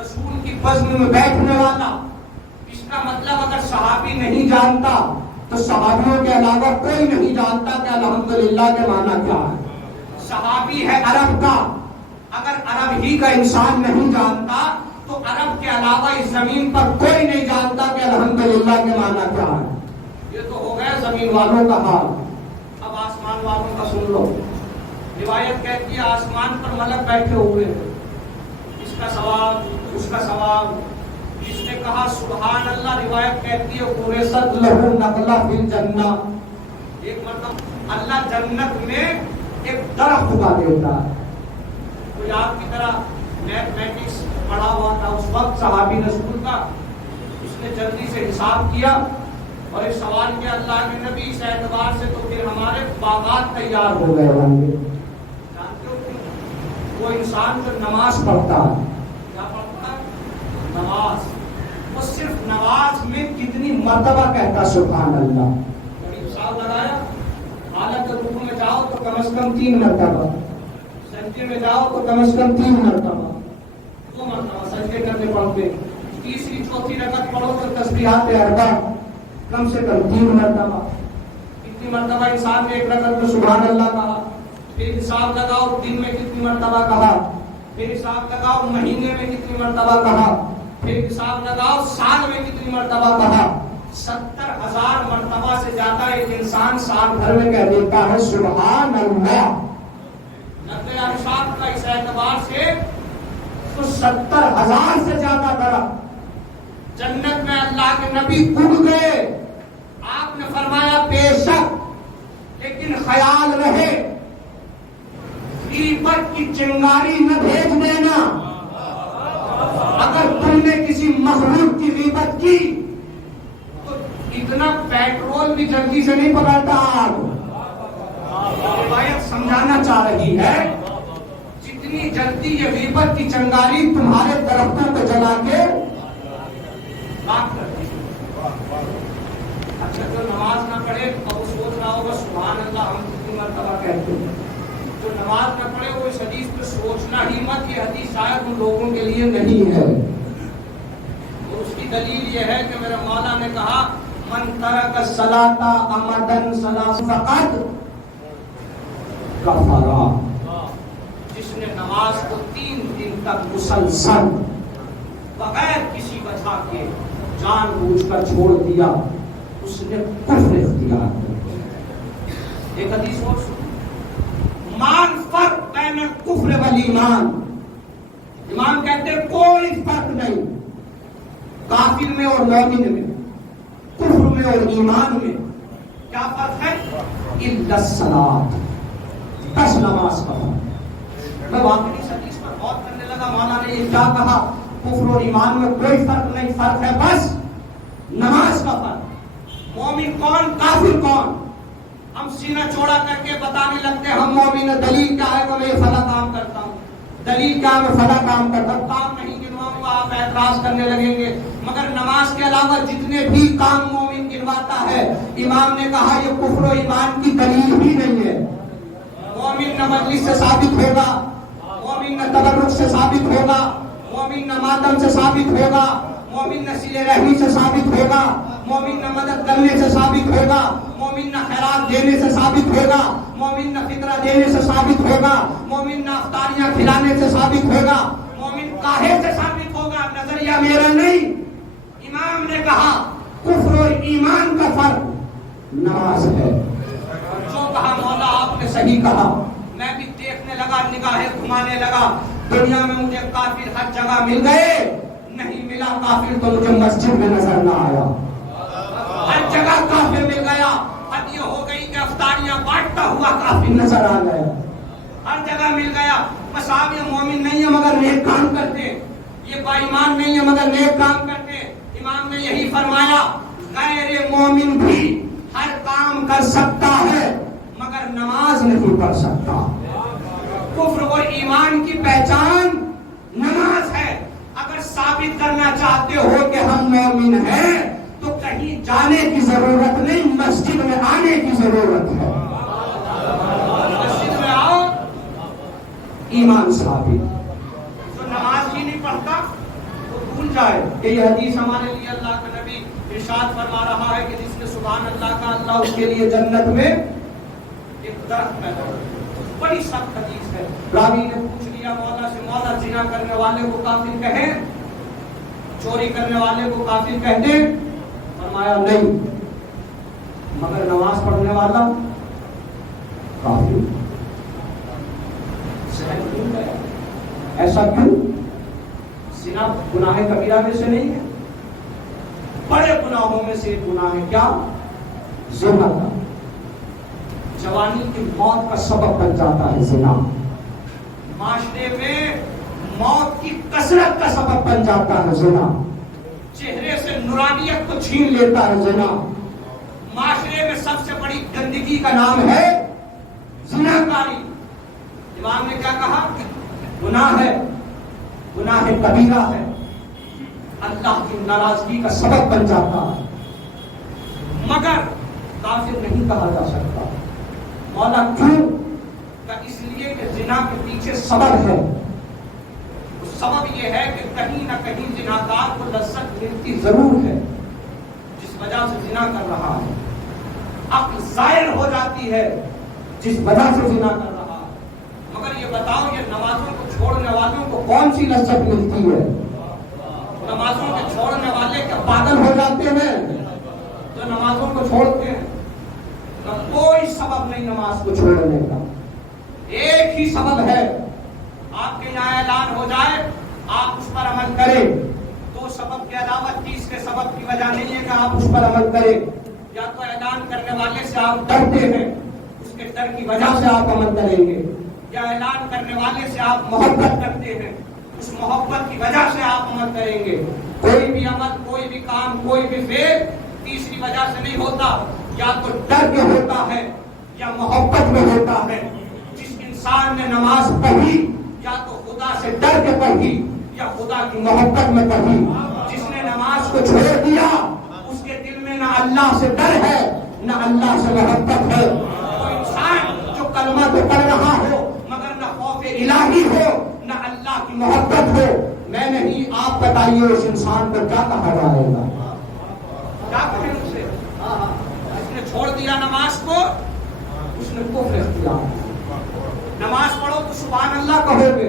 رسول کی بزم میں بیٹھنے والا. اس کا مطلب اگر صحابی نہیں جانتا تو صحابیوں کے علاوہ کوئی نہیں جانتا کہ الحمدللہ کے معنی کیا ہے. صحابی ہے عرب کا, اگر عرب ہی کا انسان نہیں جانتا تو عرب کے علاوہ اس زمین پر کوئی نہیں جانتا کہ الحمدللہ کے معنی کیا ہے. یہ تو ہو گیا زمین والوں کا حال. اب آسمان والوں کا سن لو. روایت کہتی ہے آسمان پر ملک بیٹھے ہوئے ہیں, اس کا ثواب اس کا ثواب. جس نے کہا سبحان اللہ, روایت کہتی ہے قرصت لہو نخلہ فی الجنہ, ایک مرتبہ اللہ جنت میں ایک درخت اگا دیتا ہے. کوئی آپ کی طرح میتھمیٹکس پڑھا ہوا تھا اس وقت صحابی رسول کا, اس نے جلدی سے حساب کیا اور ایک سوال کیا اللہ کے نبی اس اعتبار سے تو پھر ہمارے باغات تیار ہو گئے ہوں گے. جانتے ہو وہ انسان جو نماز پڑھتا ہے, کیا پڑھتا ہے؟ نماز. وہ صرف نماز میں کتنی مرتبہ کہتا سبحان اللہ. بڑی حساب لگایا, حالت رکوع میں جاؤ تو کم از کم 3 مرتبہ, سجدے میں جاؤ تو کم از کم 3 مرتبہ, 2 مرتبہ سجدے کرنے پڑتے. تیسری چوتھی رکعت پڑھو تو تسبیحات اربع کم سے کم 3 مرتبہ. کتنی مرتبہ انسان نے ایک رکعت میں سبحان اللہ کہا. پھر حساب لگاؤ دن میں کتنی مرتبہ کہا, پھر حساب لگاؤ مہینے میں کتنی مرتبہ کہا, پھر حساب لگاؤ سال میں کتنی مرتبہ کہا. 70,000 مرتبہ سے زیادہ ایک انسان سال بھر میں کہہ دیتا ہے سبحان اللہ. نقل ارشاد کا اس اعتبار سے تو 70,000 سے زیادہ کرا. جنت میں اللہ کے نبی اڑ گئے. آپ نے فرمایا بے شک, لیکن خیال رہے غیبت کی چنگاری نہ بھیج دینا. اگر تم نے کسی مخلوق کی غیبت کی تو اتنا پیٹرول بھی جلدی سے نہیں پکڑتا آگ. روایت سمجھانا چاہ رہی ہے جتنی جلدی یہ غیبت کی چنگاری تمہارے درختوں کو جلا کے بات کرتی ہے. اچھا جو نماز نہ پڑھے اب وہ سوچ رہا ہوگا سبحان اللہ ہم کتنی مرتبہ کہتے ہیں. جو نماز نہ پڑھے وہ اس حدیث پہ سوچنا ہی مت, یہ حدیث شاید ان لوگوں کے لیے نہیں ہے. اور اس کی دلیل یہ ہے کہ میرے مولا نے کہا من ترک الصلاۃ عمدا ثلاث فقط کفر. جس نے نماز کو 3 دن تک مسلسل بغیر کسی وجہ کے جان بوجھ کر چھوڑ دیا اس نے کفر اختیار کیا. ایک حدیث اور مان فرق بین الکفر والایمان. امام کہتے ہیں کوئی فرق نہیں کافر میں اور مومن میں, کفر میں اور ایمان میں. کیا فرق ہے؟ الا الصلاۃ, بس نماز کا فرق. میں واقعی اس حدیث پر غور کرنے لگا, مولانا نے یہ کیا کہا کفر اور ایمان میں کوئی فرق نہیں, فرق ہے بس نماز کا فرق. مومن کون کافر کون, ہم سینہ چوڑا کر کے بتانے لگتے ہیں ہم مومن. دلیل کیا ہے کہ میں یہ فلاں کام کرتا ہوں, دلیل کیا ہے میں فلاں کام کرتا ہوں. کام نہیں گنواؤں گا آپ اعتراض کرنے لگیں گے. مگر نماز کے علاوہ جتنے بھی کام مومن گنواتا ہے امام نے کہا یہ کفر و ایمان کی دلیل ہی نہیں ہے. مومن نہ مجلس سے ثابت ہوگا, مومن نہ تبرک سے ثابت ہوگا, مومن نہ ماتم سے ثابت ہوگا, مومن نہ صلہ رحمی سے ثابت ہوگا, مومن نہ مدد کرنے سے ثابت ہوگا, مومن نہ خیرات دینے سے ثابت ہوگا, مومن نہ فطرہ دینے سے ثابت ہوگا, مومن نہ افطاریاں کھلانے سے ثابت ہوگا. مومن کاہے سے ثابت ہوگا؟ نظریہ میرا نہیں. امام نے کہا کفر اور ایمان کا فرق نماز ہے. جو کہا مولا آپ نے صحیح کہا. میں بھی دیکھنے لگا، نگاہیں گھمانے لگا، دنیا میں مجھے کافر ہر جگہ مل گئے، نہیں ملا کافر تو مجھے مسجد میں نظر نہ آیا، ہر جگہ کافر مل گیا، اب یہ ہو گئی کہ افطاریاں بانٹتا ہوا کافر نظر آ گیا، ہر جگہ مل گیا، بس آپ یہ مومن نہیں ہے مگر نیک کام کرتے، یہ با ایمان نہیں ہے مگر نیک کام کرتے۔ امام نے یہی فرمایا غیر مومن بھی ہر کام کر سکتا ہے مگر نماز نہیں پڑھ سکتا۔ کفر اور ایمان کی پہچان نماز ہے۔ اگر ثابت کرنا چاہتے ہو کہ ہم مومن ہیں تو کہیں جانے کی ضرورت نہیں، مسجد میں آنے کی ضرورت ہے۔ مسجد میں آؤ، ایمان ثابت۔ جو نماز ہی نہیں پڑھتا تو بھول جائے کہ یہ حدیث ہمارے لیے اللہ کا نبی ارشاد فرما رہا ہے کہ جس نے سبحان اللہ کا، اللہ اس کے لیے جنت میں ایک درخت پیدا کرے۔ بڑی سخت حدیث ہے۔ راوی نے پوچھ لیا مولا سے، مولا زنا کرنے والے کو کافر کہیں، چوری کرنے والے کو کافر کہہ دیں؟ فرمایا نہیں، مگر نماز پڑھنے والا کافر۔ ذہن کیوں گیا؟ ایسا کیوں؟ زنا گناہ کبیرہ میں سے نہیں ہے، بڑے گناہوں میں سے گناہ ہے۔ کیا؟ زنا کا جوانی کی موت کا سبب بن جاتا ہے زنا، معاشرے میں موت کی کثرت کا سبب بن جاتا ہے زنا، چہرے سے نورانیت کو چھین لیتا ہے زنا، معاشرے میں سب سے بڑی گندگی کا نام ہے زناکاری۔ امام نے کیا کہا؟ گناہ ہے، گناہ کبیرہ ہے، اللہ کی ناراضگی کا سبب بن جاتا ہے، مگر کافر نہیں کہا جا سکتا۔ مولا کیوں؟ کہ اس لیے کہ زنا کے پیچھے سبب ہے۔ سبب یہ ہے کہ کہیں نہ کہیں زناکار کو لذت ملتی ضرور ہے، جس وجہ سے زنا کر رہا ہے، عقل زائل ہو جاتی ہے جس وجہ سے زنا کر رہا ہے۔ مگر یہ بتاؤ، یہ نمازوں کو چھوڑنے والوں کو کون سی لذت ملتی ہے؟ نمازوں کے چھوڑنے والے کیا پاگل ہو جاتے ہیں تو نمازوں کو چھوڑتے ہیں؟ کوئی سبب نہیں نماز کو چھوڑنے کا، ایک ہی سبب ہے۔ آپ کے یہاں اعلان ہو جائے، آپ اس پر عمل کریں، دو سبب کے علاوہ تیسرے سبب کی وجہ نہیں ہے کہ آپ اس پر عمل کریں۔ یا تو اعلان کرنے والے سے آپ ڈرتے ہیں، اس کے ڈر کی وجہ سے آپ عمل کریں گے، یا اعلان کرنے والے سے آپ محبت کرتے ہیں، اس محبت کی وجہ سے آپ عمل کریں گے۔ کوئی بھی عمل، کوئی بھی کام، کوئی بھی فعل تیسری وجہ سے نہیں ہوتا، یا تو ڈر کے ہوتا ہے یا محبت میں ہوتا ہے۔ جس انسان نے نماز پڑھی یا تو خدا سے ڈر کے پڑھی یا خدا کی محبت میں پڑھی۔ جس نے نماز کو چھوڑ دیا اس کے دل میں نہ اللہ سے ڈر ہے نہ اللہ سے محبت ہے۔ وہ انسان جو کلمہ تو پڑھ رہا ہو مگر نہ خوف الہی ہو نہ اللہ کی محبت ہو، میں نہیں، آپ بتائیے اس انسان پر کیا کہا جائے گا؟ کیا کہیں اسے؟ اس نے چھوڑ دیا نماز کو، اس نے کفر اختیار۔ نماز پڑھو تو سبحان اللہ کہو گے،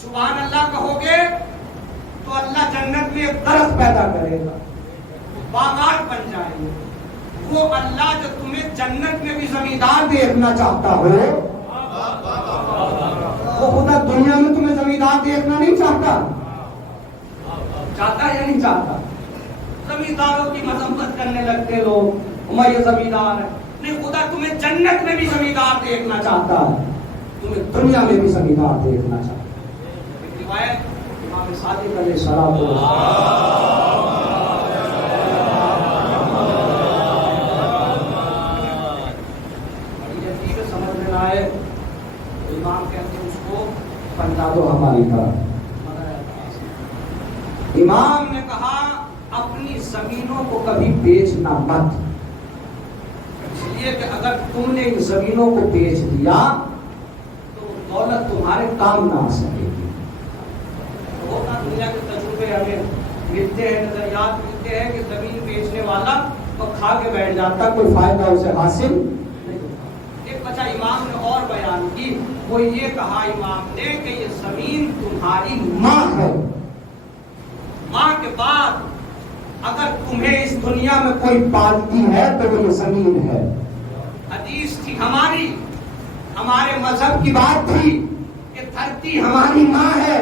سبحان اللہ کہو گے تو اللہ جنت میں ایک درخت پیدا کرے گا، باغات بن جائیں گے۔ وہ اللہ جو تمہیں جنت میں بھی زمیندار دیکھنا چاہتا ہو، وہ خدا دنیا میں تمہیں زمیندار دیکھنا نہیں چاہتا؟ چاہتا یا نہیں چاہتا؟ زمینداروں کی مذمت کرنے لگتے لوگ، میں یہ زمیندار ہے، نہیں، خدا تمہیں جنت میں بھی زمیندار دیکھنا چاہتا ہے، تمہیں دنیا میں بھی زمیندار دیکھنا چاہتا ہے۔ ایک روایت امام صادق علیہ السلام سمجھ میں آئے، امام کہتے ہیں اس کو پلٹا دو ہماری طرف۔ امام نے کہا اپنی زمینوں کو کبھی بیچنا مت، اس لیے کہ اگر تم نے ان زمینوں کو بیچ دیا تو دولت تمہارے کام نہ آ سکے گی۔ ہوتا دنیا کے تجربے ہمیں ملتے ہیں، نظریات ملتے ہیں کہ زمین بیچنے والا تو کھا کے بیٹھ جاتا، کوئی فائدہ اسے حاصل نہیں ہوتا۔ ایک وجہ امام نے اور بیان کی، وہ یہ کہا امام نے کہ یہ زمین تمہاری ماں ہے، ماں کے بعد اگر تمہیں اس دنیا میں کوئی پالتی ہے تو وہ یہ زمین ہے۔ حدیث تھی ہماری، ہمارے مذہب کی بات تھی کہ دھرتی ہماری ماں ہے،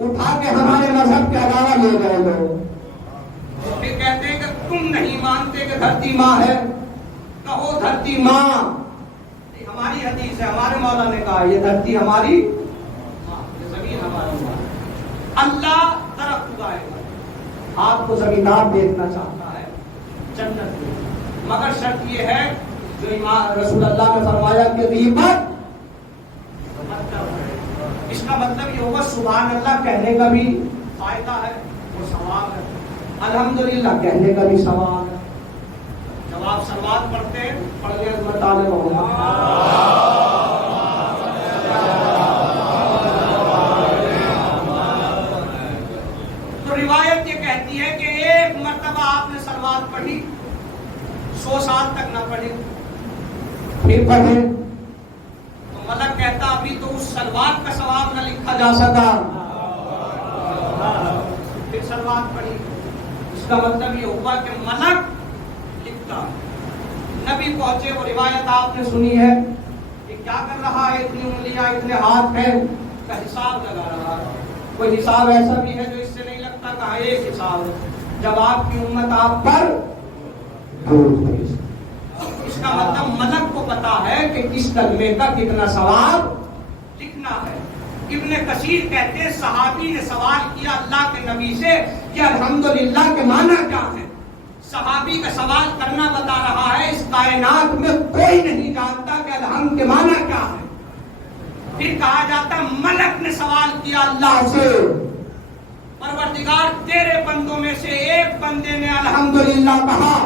اٹھا کے ہمارے مذہب کے علاوہ لے گئے لوگ. پھر کہتے ہیں کہ تم نہیں مانتے کہ دھرتی ماں ہے، کہو دھرتی ماں. ہماری حدیث ہے، ہمارے مولا نے کہا یہ دھرتی ہماری ماں، یہ زمین ہماری ماں. اللہ درخت اگائے گا، آپ کو زمیندار دیکھنا چاہتا ہے جنت میں، مگر شرط یہ ہے جو امام رسول اللہ نے فرمایا کہ غیبت. اس کا مطلب یہ ہوگا سبحان اللہ کہنے کا بھی فائدہ ہے، وہ ثواب ہے، الحمدللہ کہنے کا بھی ثواب ہے. جب آپ صلوات پڑھتے ہیں، پڑھ لیں حضرت آل محمد. تو روایت یہ کہتی ہے کہ ایک مرتبہ آپ نے صلوات پڑھی، 100 سال تک نہ پڑھی، پھر پڑھے تو ملک کہتا ابھی تو اس صلوات کا ثواب نہ لکھا جا سکا. پھر صلوات پڑھی، اس کا مطلب یہ ہوا کہ ملک لکھتا. نبی پہنچے، وہ روایت آپ نے سنی ہے کہ کیا کر رہا ہے، اتنی انگلیاں اتنے ہاتھ ہیں کا حساب لگا رہا ہے. کوئی حساب ایسا بھی ہے جو اس سے نہیں لگتا، کہا ایک حساب ہے جب آپ کی امت آپ پر درود بھیجے. اس کا مطلب ملک کو پتا ہے کہ کس کلمے کا کتنا ثواب لکھنا ہے. ابن کثیر کہتے ہیں صحابی نے سوال کیا اللہ کے نبی سے کہ الحمدللہ کے معنی کیا ہے. صحابی کا سوال کرنا بتا رہا ہے اس کائنات میں کوئی نہیں جانتا کہ الحمد کے معنی کیا ہے. پھر کہا جاتا ملک نے سوال کیا اللہ سے، پروردگار تیرے بندوں میں سے ایک بندے نے الحمدللہ کہا،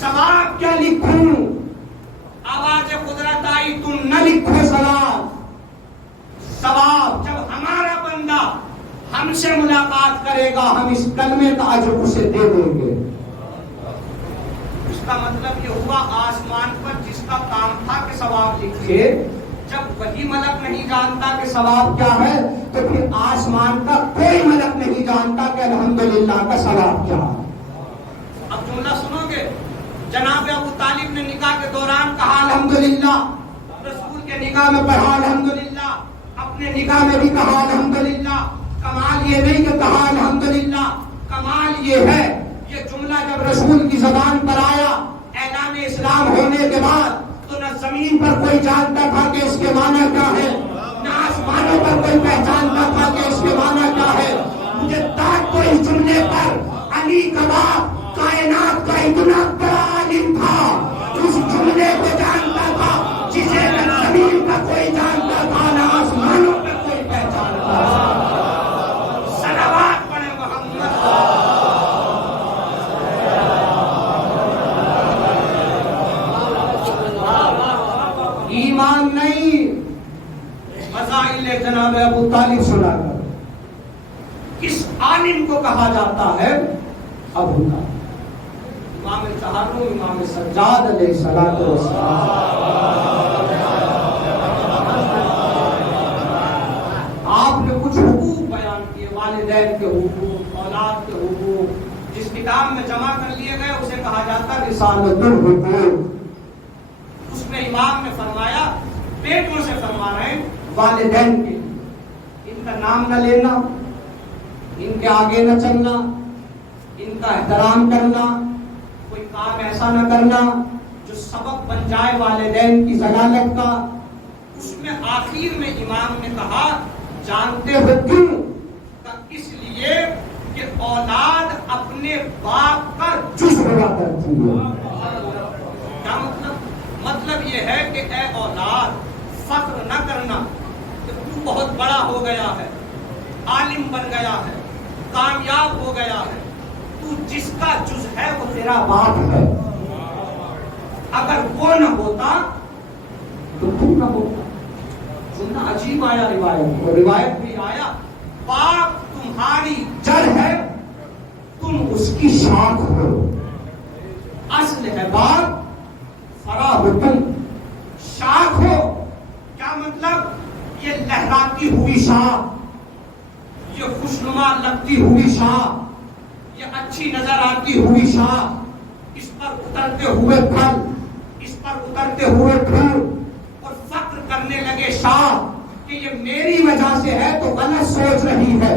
ثواب کیا لکھوں؟ آواز قدرت آئی تم نہ لکھو ثواب. ثواب جب ہمارا بندہ ہم سے ملاقات کرے گا ہم اس کلمے کا اجر اسے دے دیں گے. اس کا مطلب یہ ہوا آسمان پر جس کا کام تھا کہ ثواب لکھیے، جب وہی ملک نہیں جانتا کہ ثواب کیا ہے تو پھر آسمان کا کوئی ملک نہیں جانتا کہ الحمدللہ کا ثواب کیا ہے. اب جملہ سنو گے، جناب ابو طالب نے نکاح کے دوران کہا الحمدللہ، رسول کے نکاح میں پڑھا الحمدللہ، اپنے نکاح میں بھی کہا الحمدللہ. کمال یہ نہیں کہ کہا الحمدللہ، کمال یہ ہے یہ جملہ جب رسول کی زبان پر آیا اعلان اسلام ہونے کے بعد تو نہ زمین پر کوئی جانتا تھا کہ اس کے معنی کیا ہے، نہ آسمانوں پر کوئی پہچانتا تھا کہ اس کے معنی کیا ہے. مجھے تاج کو اس جملے پر علی کباب کائنات کا اتنا بڑا عالم تھا، اس جملے کو جانتا تھا جسے نہ زمین کا کوئی جانتا تھا نہ آسمانوں پہ کوئی پہچانتا تھا. صلوات پڑھیں محمد. ایمان نہیں، فضائل جناب ابو طالب سنا کر کس عالم کو کہا جاتا ہے؟ ابو طالب. امام چہاروں امام سجاد علیہ الصلوۃ والسلام. آپ نے کچھ حقوق بیان کیے، والدین کے حقوق، اولاد کے حقوق، جس کتاب میں جمع کر لیے گئے اسے کہا جاتا ہے رسالۃ الحقوق. اس میں امام نے فرمایا، بیٹوں سے فرما رہے ہیں والدین کے لیے ان کا نام نہ لینا، ان کے آگے نہ چلنا، ان کا احترام کرنا، کوئی کام ایسا نہ کرنا جو سبب بن جائے والدین کی ضلالت کا. اس میں آخر میں امام نے کہا جانتے ہو کیوں؟ اس لیے کہ اولاد اپنے باپ کا جز ہوا کرتی ہے. کیا مطلب یہ ہے کہ اے اولاد فخر نہ کرنا کہ تو بہت بڑا ہو گیا ہے، عالم بن گیا ہے، کامیاب ہو گیا ہے. تو جس کا جز ہے وہ تیرا باپ ہے. اگر وہ نہ ہوتا تو تم نہ ہوتا. سننا عجیب آیا روایت، اور روایت بھی آیا باپ تمہاری جڑ ہے، تم اس کی شاخ ہو. اصل ہے باپ، فرا ہو تم، شاخ ہو. کیا مطلب؟ یہ لہراتی ہوئی شاخ، یہ خوشنما لگتی ہوئی شاخ، یہ اچھی نظر آتی ہوئی شاخ، اس پر اترتے ہوئے پھل، اس پر اترتے ہوئے پھول، اور کرنے لگے شاہ کہ یہ میری وجہ سے ہے تو غلط سوچ رہی ہے،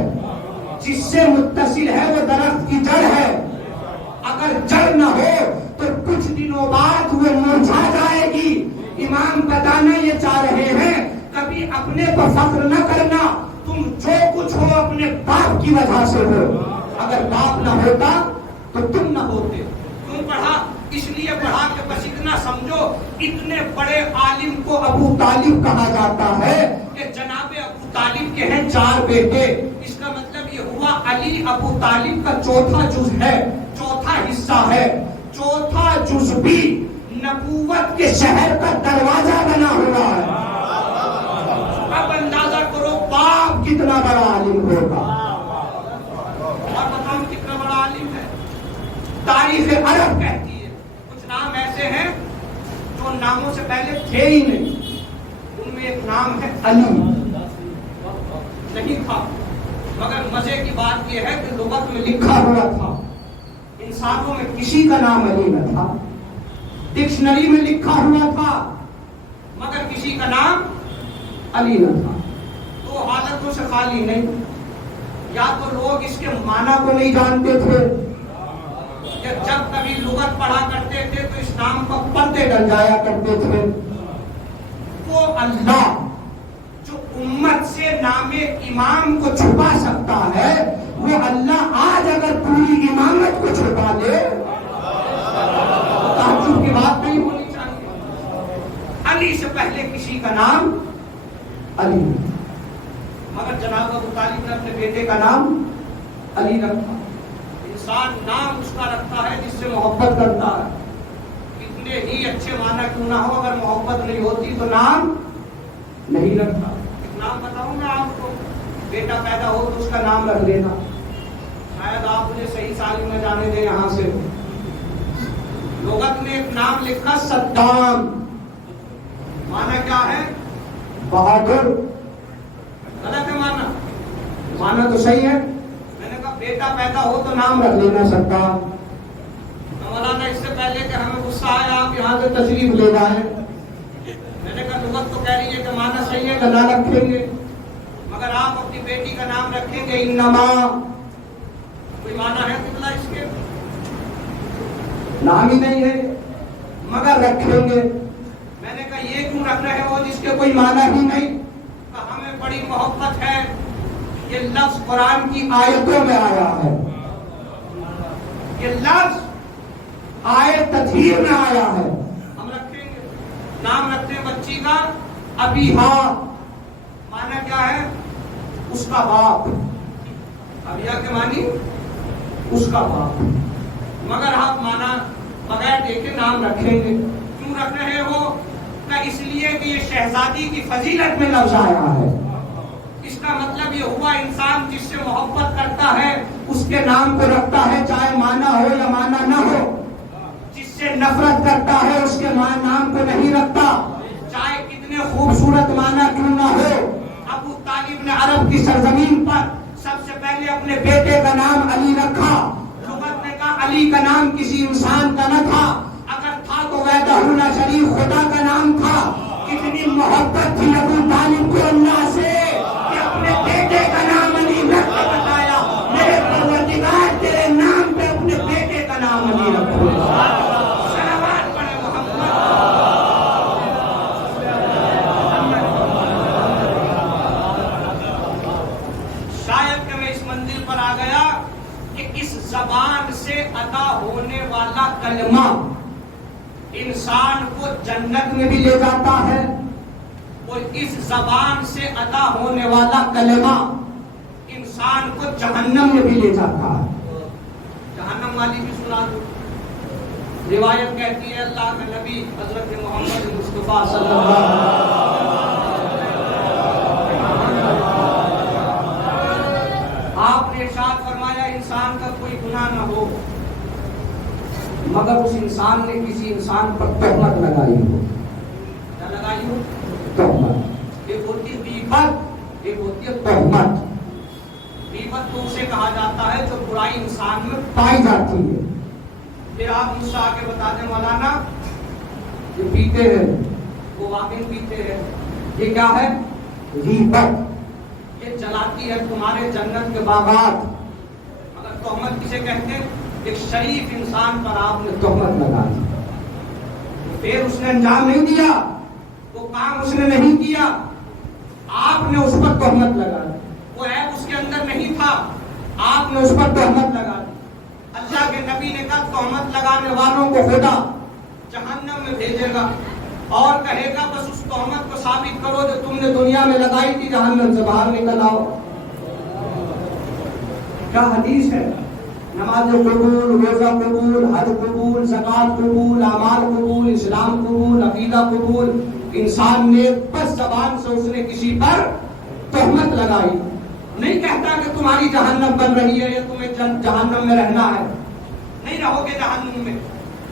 جس سے متصل ہے وہ درخت کی جڑ ہے، اگر جڑ نہ ہو تو کچھ دنوں بعد وہ مرجھا جائے گی۔ امام بتانا یہ چاہ رہے ہیں کبھی اپنے پر فخر نہ کرنا، تم جو کچھ ہو اپنے باپ کی وجہ سے ہو، اگر باپ نہ ہوتا تو تم نہ ہوتے۔ کیوں پڑھا؟ اس لیے پڑھا کہ بس اتنا سمجھو اتنے بڑے عالم کو ابو طالب کہا جاتا ہے کہ جناب ابو طالب کے ہیں 4 بیٹے، اس کا مطلب یہ ہوا علی ابو طالب کا چوتھا جز ہے، چوتھا حصہ ہے، چوتھا جز بھی نبوت کے شہر کا دروازہ بنا ہوا ہے۔ اب اندازہ کرو باپ کتنا بڑا عالم ہوگا، اور بتاؤ کتنا بڑا عالم ہے۔ تاریخ عرب کہتی ہے کچھ نام ایسے ہیں جو ناموں سے پہلے تھے ہی نہیں، ان میں ایک نام ہے علی، نہیں تھا، مگر مزے کی بات یہ ہے کہ لغت میں لکھا ہوا تھا، انسانوں میں کسی کا نام علی نہ تھا، ڈکشنری میں لکھا ہوا تھا مگر کسی کا نام علی نہ تھا۔ تو حالتوں سے خالی نہیں، یا تو لوگ اس کے معنی کو نہیں جانتے تھے، یا جب کبھی لغت پڑھا کرتے تھے تو اس نام پر پردے ڈل جایا کرتے تھے۔ وہ اللہ جو امت سے نام امام کو چھپا سکتا ہے، وہ اللہ آج اگر پوری امامت کو چھپا دے، تعجب کی بات نہیں ہونی چاہیے۔ علی سے پہلے کسی کا نام علی، مگر جناب ابو طالب نے اپنے بیٹے کا نام علی رکھا۔ انسان نام اس کا رکھتا ہے جس سے محبت کرتا ہے، کتنے ہی اچھے معنی کیوں نہ ہو، اگر محبت نہیں ہوتی تو نام نہیں رکھتا۔ ایک نام بتاؤں میں آپ کو، بیٹا پیدا ہو تو اس کا نام رکھ لینا، شاید آپ مجھے صحیح سالم میں جانے دیں یہاں سے۔ لغت میں ایک نام لکھا صدام، معنی کیا ہے؟ بہادر، غلط ہے معنی تو صحیح ہے۔ میں نے کہا بیٹا پیدا ہو تو نام رکھ لینا صدام۔ مولانا اس سے پہلے کہ ہمیں غصہ آیا آپ یہاں سے تشریف لے جائیں، میں نے کہا لغت تو کہہ رہی ہے کہ معنی صحیح ہے کہ نہ رکھیں گے، مگر آپ اپنی بیٹی کا نام رکھیں گے انما، کوئی معنی ہے کتنا اس کے؟ نام ہی نہیں ہے مگر رکھیں گے۔ میں نے کہا یہ کیوں رکھ رہے ہو جس کے کوئی معنی ہی نہیں؟ کہ ہمیں بڑی محبت ہے، یہ لفظ قرآن کی آیتوں میں آیا ہے، یہ لفظ آیت تطہیر میں آیا ہے، ہم رکھیں گے۔ نام رکھتے ہیں بچی کا ابیہا، معنی کیا ہے؟ اس کا باپ، ابیہا کے معنی اس کا باپ، مگر آپ مانا بغیر دیکھے نام رکھیں گے۔ کیوں رکھ رہے ہو؟ کہ اس لیے کہ یہ شہزادی کی فضیلت میں لفظ آیا ہے، اس کا مطلب یہ ہوا انسان جس سے محبت کرتا ہے اس کے نام کو رکھتا ہے، چاہے معنی ہو یا معنی نہ ہو۔ جس سے نفرت کرتا ہے اس کے نام کو نہیں رکھتا، چاہے کتنے خوبصورت معنی کیوں نہ ہو۔ ابو طالب نے عرب کی سرزمین پر سب سے پہلے اپنے بیٹے کا نام علی رکھا۔ لغت نے کہا علی کا نام کسی انسان کا نہ تھا، اگر تھا تو وحدہ لا شریک خدا کا نام تھا۔ کتنی محبت تھی ابو طالب کو اللہ سے کہ اپنے بیٹے کا نام علی رکھ کے بتایا میرے پروردگار تیرے نام پہ اپنے بیٹے کا نام علی رکھو۔ صلوات پڑھے محمد۔ شاید کہ میں اس منزل پر آ گیا کہ اس زبان سے ادا ہونے والا کلمہ انسان کو جنت میں بھی لے جاتا ہے، اور اس زبان سے ادا ہونے والا کلمہ انسان کو جہنم میں بھی لے جاتا ہے۔ جہنم والی بھی سنا دو۔ روایت کہتی ہے اللہ کے نبی حضرت محمد مصطفیٰ صلی اللہ علیہ وسلم، آپ نے ارشاد فرمایا انسان کا کوئی گناہ نہ ہو مگر اس انسان نے کسی انسان پر تہمت لگائی ہو۔ کیا لگائی ہو؟ تہمت۔ ایک ہوتی ہے غیبت، ایک ہوتی ہے تہمت۔ غیبت تو اسے کہا جاتا ہے جو برائی انسان میں پائی جاتی ہے۔ پھر آپ مجھ سے آ کے بتا دیں مولانا یہ پیتے ہیں، وہ واقعی پیتے ہیں، یہ کیا ہے؟ غیبت، یہ جلاتی ہے تمہارے جنت کے باغات۔ اگر تہمت کسے کہتے ہیں؟ ایک شریف انسان پر آپ نے تہمت لگا دی، پھر اس نے انجام نہیں دیا، وہ کام اس نے نہیں کیا، آپ نے اس پر تہمت لگا دی، وہ عیب اس کے اندر نہیں تھا، آپ نے اس پر تہمت لگا دی۔ اللہ کے نبی نے کہا تہمت لگانے والوں کو خدا جہنم میں بھیجے گا اور کہے گا بس اس تہمت کو ثابت کرو جو تم نے دنیا میں لگائی تھی، جہنم سے باہر نکل آؤ۔ کیا حدیث ہے؟ نماز قبول، روزہ قبول، حج قبول، زکات قبول، اعمال قبول، اسلام قبول، عقیدہ قبول۔ انسان نے بس زبان سے اس نے کسی پر تہمت لگائی، نہیں کہتا کہ تمہاری جہنم بن رہی ہے یا تمہیں جہنم میں رہنا ہے، نہیں رہو گے جہنم میں،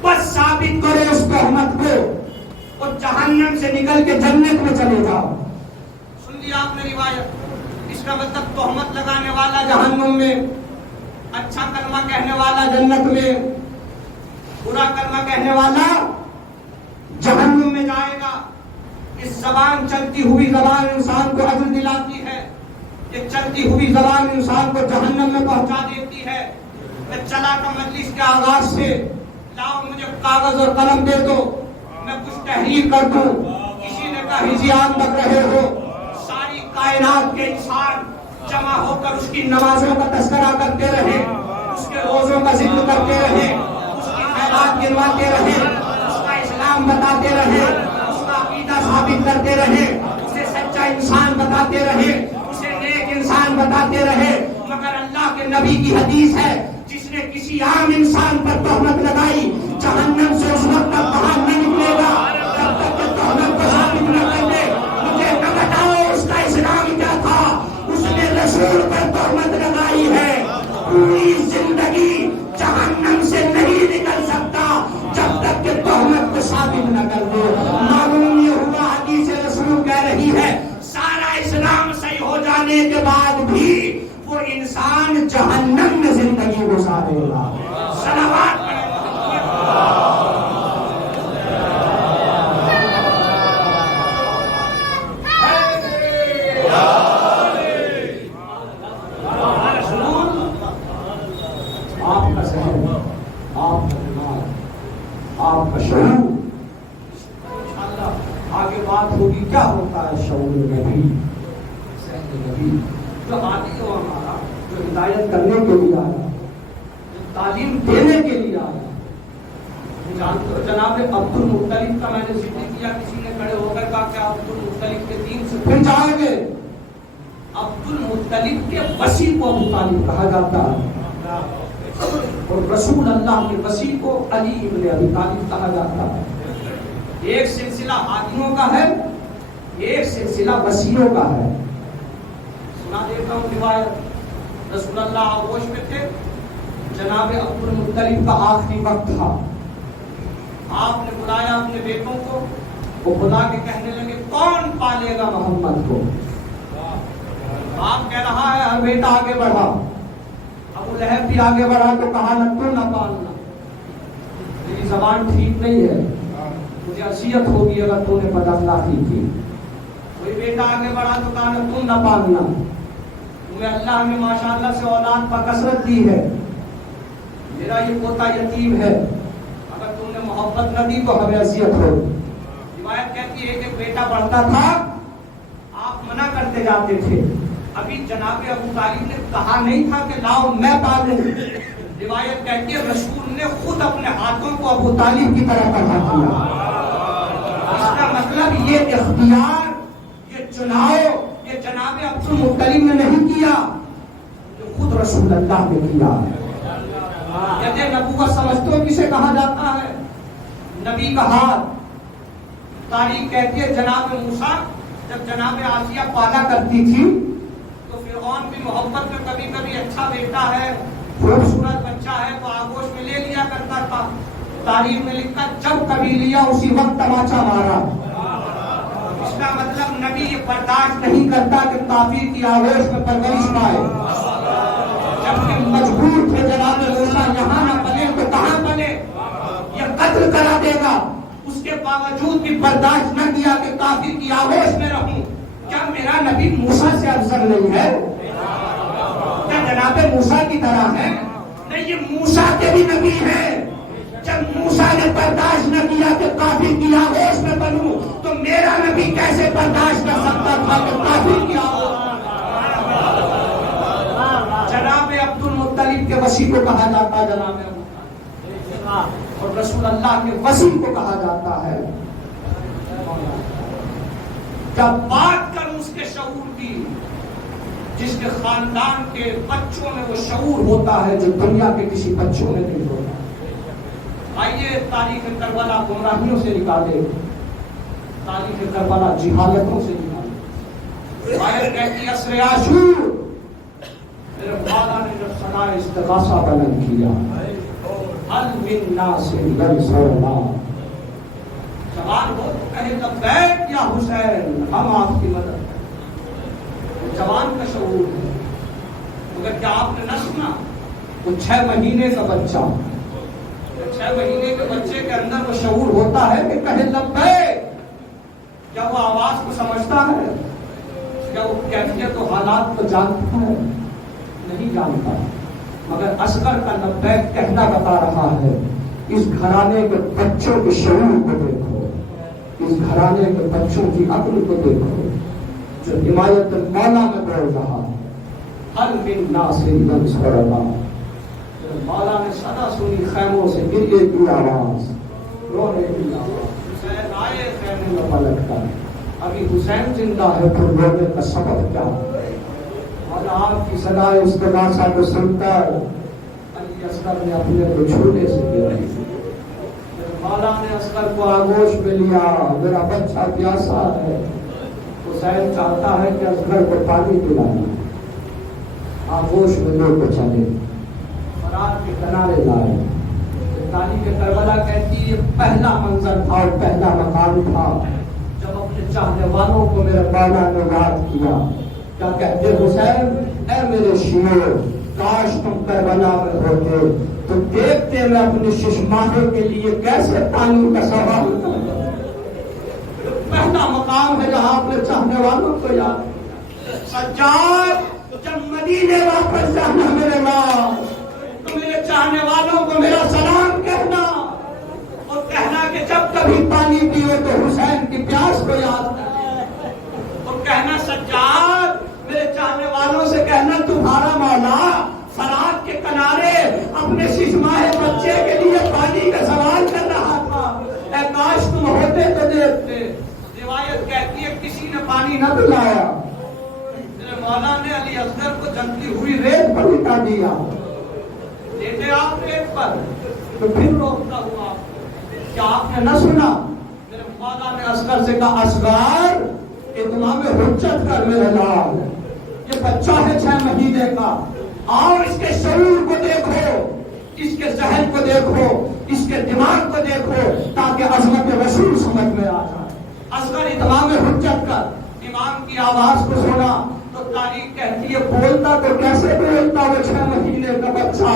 بس ثابت کرے اس تہمت کو اور جہنم سے نکل کے جنت میں چلے جاؤ۔ سن لیا آپ نے روایت؟ اس کا مطلب تہمت لگانے والا جہنم میں، اچھا کلمہ کہنے والا جنت میں، برا کلمہ کہنے والا جہنم میں جائے گا۔ اس زبان، چلتی ہوئی زبان انسان کو اجر دلاتی ہے، یہ چلتی ہوئی زبان انسان کو جہنم میں پہنچا دیتی ہے۔ میں چلا تھا مجلس کے آغاز سے، لاؤ مجھے کاغذ اور قلم دے دو، میں کچھ تحریر کر دوں۔ کسی نے کہا ہجیان تک رہے ہو، ساری کائنات کے انسان جمع ہو کر اس کی نمازوں کا تذکرہ کرتے رہے، اس کے روزوں کا ذکر کرتے رہے، اس کی خیرات گنواتے رہے، اس کا اسلام بتاتے رہے، اس کا عقیدہ ثابت کرتے رہے، اسے سچا انسان بتاتے رہے، اسے نیک انسان بتاتے رہے، مگر اللہ کے نبی کی حدیث ہے جس نے کسی عام انسان پر تہمت لگائی جہنم سے اس وقت تک باہر نہیں نکلے گا جب تک کہ تہمت کو ثابت نہ کر دے۔ مجھے نہ بتاؤ اس کا اسلام کیا تھا، اس نے رسول پر تہمت لگائی ہے، پوری زندگی جہنم سے نہیں نکل سکتا جب تک کہ تہمت کو ثابت نہ کر دے۔ معلوم یہ ہوا حدیث رسول کہہ رہی ہے سارا اسلام صحیح ہو جانے کے بعد بھی وہ انسان جہنم میں زندگی گزارے گا۔ صلوات پڑھیں۔ آپ کا ذہن، آپ کا دماغ، آپ کا شعور، انشاءاللہ آگے بات ہوگی کیا ہوتا ہے شعور نبی، ذہن نبی، جو عادی ہو ہمارا، جو ہدایت کرنے کے لیے آیا، جو تعلیم دینے کے لیے آیا۔ جانتے ہو جناب عبد المطلب کا میں نے ذکر کیا، کسی نے کھڑے ہو کر کہا کہ عبد المطلب کے دین سے پھر جائیں گے۔ عبد المطلب کے وسیع کو ابو طالب کہا جاتا ہے اور رسول اللہ کے وسیع کو علی ابن ابی طالب کہا جاتا ہے۔ ایک سلسلہ ہادیوں کا ہے، ایک سلسلہ وسیعوں کا ہے۔ سنا دیتا ہوں روایت، رسول اللہ آغوش میں تھے، جناب عبد المطلب کا آخری وقت تھا، آپ نے بلایا اپنے بیٹوں کو، وہ بلا کے کہنے لگے کون پالے گا محمد کو؟ آپ کہہ رہا ہے ہر بیٹا آگے بڑھا، ابو لہب بھی آگے بڑھا تو کہا نہ تو نہ پالنا، میری زبان ٹھیک نہیں ہے، مجھے اذیت ہوگی اگر تو نے بداخلاقی کی۔ کوئی بیٹا آگے بڑھا تو کہا نہ تم نہ پالنا، تمہیں اللہ نے ماشاءاللہ سے اولاد پر کثرت دی ہے، میرا یہ پوتا یتیم ہے، اگر تم نے محبت نہ دی تو ہمیں اذیت ہوگی۔ روایت کہتی ہے کہ بیٹا بڑھتا تھا آپ منع کرتے جاتے تھے، ابھی جناب ابو طالب نے کہا نہیں تھا کہ لاؤ میں پالوں۔ روایت کہتی ہے رسول نے خود اپنے ہاتھوں کو ابو طالب کی طرح پڑھا کیا۔ اس کا مطلب یہ اختیار، یہ چناؤ، یہ جناب عبد المطلب نے نہیں کیا، جو خود رسول اللہ نے کیا۔ کہتے نبوت سمجھتے ہو کسے کہا جاتا ہے؟ نبی کا ہاتھ۔ تاریخ کہتی ہے جناب موسیٰ جب جناب آسیہ پالا کرتی تھی تو فرعون بھی محبت میں کبھی کبھی اچھا بیٹا ہے، خوبصورت بچہ ہے تو آگوش میں لے لیا کرتا تھا۔ تاریخ میں لکھا جب کبھی لیا اسی وقت تماچا مارا۔ اس کا مطلب نبی یہ برداشت نہیں کرتا کہ کافر کی آغوش میں پرورش پائے، جبکہ مجبور تھے جناب موسیٰ یہاں نہ پلے تو کہاں پلے، یہ قتل کرا دے گا، اس کے باوجود بھی برداشت نہ کیا کہ کافر کی آغوش میں رہوں. کیا میرا نبی موسیٰ سے افضل نہیں ہے؟ کیا جناب موسیٰ کی طرح ہے؟ نہیں، یہ موسیٰ کے بھی نبی ہیں. جب موسیٰ نے برداشت نہ کیا کہ کافر کی آغوش میں بنوں تو میرا نبی کیسے برداشت کر سکتا تھا کہ کافر کی آغوش. جناب عبد المطلب کے وصی کو کہا جاتا ہے جناب اور رسول اللہ کے وصی کو کہا جاتا ہے. جب بات کروں اس کے شعور کی، جس کے خاندان کے بچوں میں وہ شعور ہوتا ہے جو دنیا کے کسی بچوں میں نہیں ہوتا. آئیے تاریخ کربلا گمراہیوں سے نکالے، تاریخ کربلا جہالتوں سے نکالے. آیت کہتی عصر عاشور میرے مولا نے جب صدائے استغاثہ بلند کیا، حل من ناصر ینصرنا، جوان ہو تو کہے لبیک یا حسین، ہم آپ کی مدد کریں. جوان کا شعور ہے. مگر کیا آپ نے نہ سنا وہ 6 مہینے کا بچہ، 6 مہینے کے بچے کے اندر وہ شعور ہوتا ہے کہ کہے لبیک؟ کیا وہ آواز کو سمجھتا ہے؟ کیا وہ کیفیت و حالات کو جانتا ہے؟ نہیں جانتا. مگر اصغر کا لبیک کہنا بتا رہا ہے. اس گھرانے کے بچوں کے شعور کو دیکھو، اس گھرانے کے بچوں کی عقل کو دیکھو جو حمایت مولا میں بول رہا ہے. حل من ناصر ینصرنا، مولا نے صدا سنی خیموں سے گریے کی آواز، رونے کی آواز. حسین آئے خیمے میں پلٹ کر. ابھی حسین زندہ ہے پھر رونے کا سبب کیا؟ اور آپ کی صدائے استغاثہ کو سن کر علی اصغر نے اپنے کو چھوٹے سے کیا. مولا نے اصغر کو آغوش میں لیا. میرا بچہ پیاسا ہے. حسین چاہتا ہے کہ اصغر کو پانی پلانا. آغوش میں لے کے چلے، فرات کے کنارے لائے. تاریخ کربلا کہتی یہ پہلا منظر تھا اور پہلا مقام تھا جب اپنے چاہنے والوں کو میرے مولا نے یاد کیا. کیا کہتے حسین، اے میرے شیعوں، کاش تم کربلا میں ہوتے تو دیکھتے میں اپنے ششماہے کے لیے کیسے پانی کا سوال کرتا. پہلا مقام ہے جہاں اپنے چاہنے والوں کو یاد کیا. سجاد جب مدینے واپس جانا میرے ماں تو میرے چاہنے والوں کو میرا سلام کہنا اور کہنا کہ جب کبھی پانی پیو تو حسین کی پیاس کو یاد کرنا اور کہنا سجاد میرے چاہنے والوں سے کہنا تمہارا مولا فرات کے کنارے اپنے ششماہے بچے کے لیے پانی کا سوال کر رہا تھا. اے کاش تم ہوتے تو دیکھتے. روایت کہتی ہے کسی نے پانی نہ پلایا. میرے مولا نے علی اصغر کو جلتی ہوئی ریت پر لٹا دیا. لیتے آپ ریت پر تو پھر روکتا ہوا. کیا آپ نے نہ سنا؟ میرے مولا نے اصغر سے کہا اصغر اتمام حجت کر میرے لال. یہ بچہ ہے 6 مہینے کا. اور اس کے شعور کو دیکھو، اس کے ذہن کو دیکھو، اس کے دماغ کو دیکھو تاکہ عظمت رسول سمجھ میں آ جائے. اصغر اتمام حجت کر. امام کی آواز کو سنا تو تاریخ کہتی ہے بولتا تو کیسے بولتا وہ 6 مہینے کا بچہ.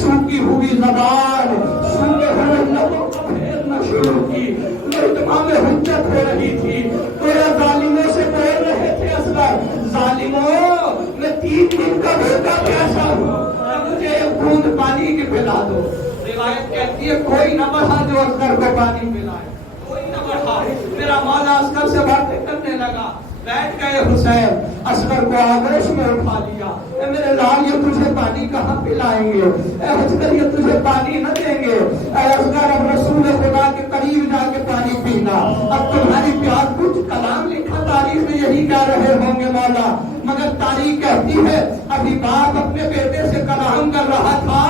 سوکھی ہوئی زبان، سوکھے ہوئے لبوں کو پھیرنا شروع کی. اتمام حجت ہو رہی تھی. تیرا ظالموں سے بول رہے تھے اصغر، ظالموں میں 3 دن کا بھوکا پیاسا ہوں، مجھے ایک بوند پانی کی پلا دو. روایت کہتی ہے کوئی نہ بڑھا جو اصغر کو پانی پلائے. کوئی نہ بڑھا. میرا مولا اصغر سے باتیں کرنے لگا. بیٹھ گئے حسین. اصغر کو آغوش میں اٹھا لیا. اے میرے لال یہ تجھے پانی کہاں پلائیں گے؟ اے اصغر یہ تجھے پانی نہ دیں گے. اے اصغر اب رسول خدا کے قریب جا کے پانی پینا. اب تمہاری پیاس کچھ کلام لکھا تاریخ میں یہی کہہ رہے ہوں گے مولا. مگر تاریخ کہتی ہے ابھی باپ اپنے بیٹے سے کلام کر رہا تھا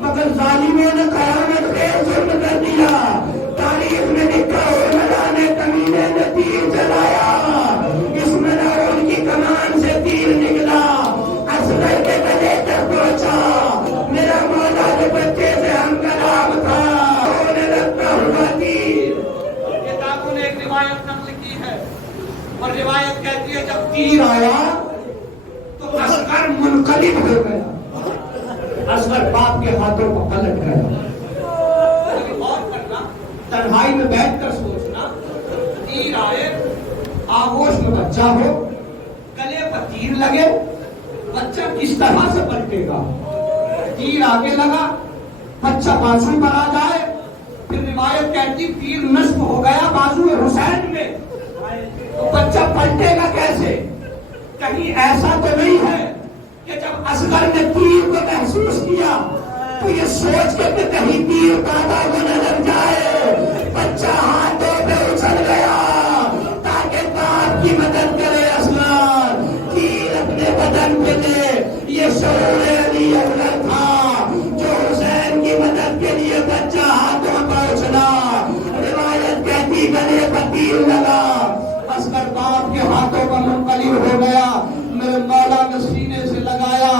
مگر ظالموں نے قیامت خیز ظلم کر دیا. تاریخ میں لکھا ہوئے ملانے کمینے نے تیر چلایا. اس میں نہ ان کی کمان سے تیر نکلا اصغر کے گلے تک پہنچا. میرا مولا کے بچے سے ہم کلام تھا ہونے لگتا ہوا تیر. کتابوں نے ایک روایت نقل کی ہے اور روایت کہتی ہے جب تیر آیا تو اصغر منقلب ہو گیا. اصغر باپ کے ہاتھوں کو پلٹ گیا. اور کرنا تنہائی تنہائی میں بیٹھ کر سوچنا، تیر آئے، آغوش میں بچہ ہو، گلے پر تیر لگے، بچہ کس طرح سے پلٹے گا؟ تیر آگے لگا، بچہ بازو پر آ جائے، پھر روایت کہتی تیر نصب ہو گیا بازو حسین میں، تو بچہ پلٹے گا کیسے؟ کہیں ایسا تو نہیں ہے کہ جب اصغر نے تیر کو محسوس کیا تو یہ سوچ کے کہ کہیں تیر دادا کو نہ لگ جائے، بچہ ہاتھوں پہ اچھل گیا تاکہ باپ کی مدد کرے اصغر، تیر اپنے بدن پہ دے۔ یہ شعور علی اکبر تھا جو حسین کی مدد کے لیے بچہ ہاتھوں پہ اچھلا، روایت کہتی گلے پر تیر لگا، اصغر باپ کے ہاتھوں پر منقلب ہو گیا، میرے مولا نے سینے سے لگایا،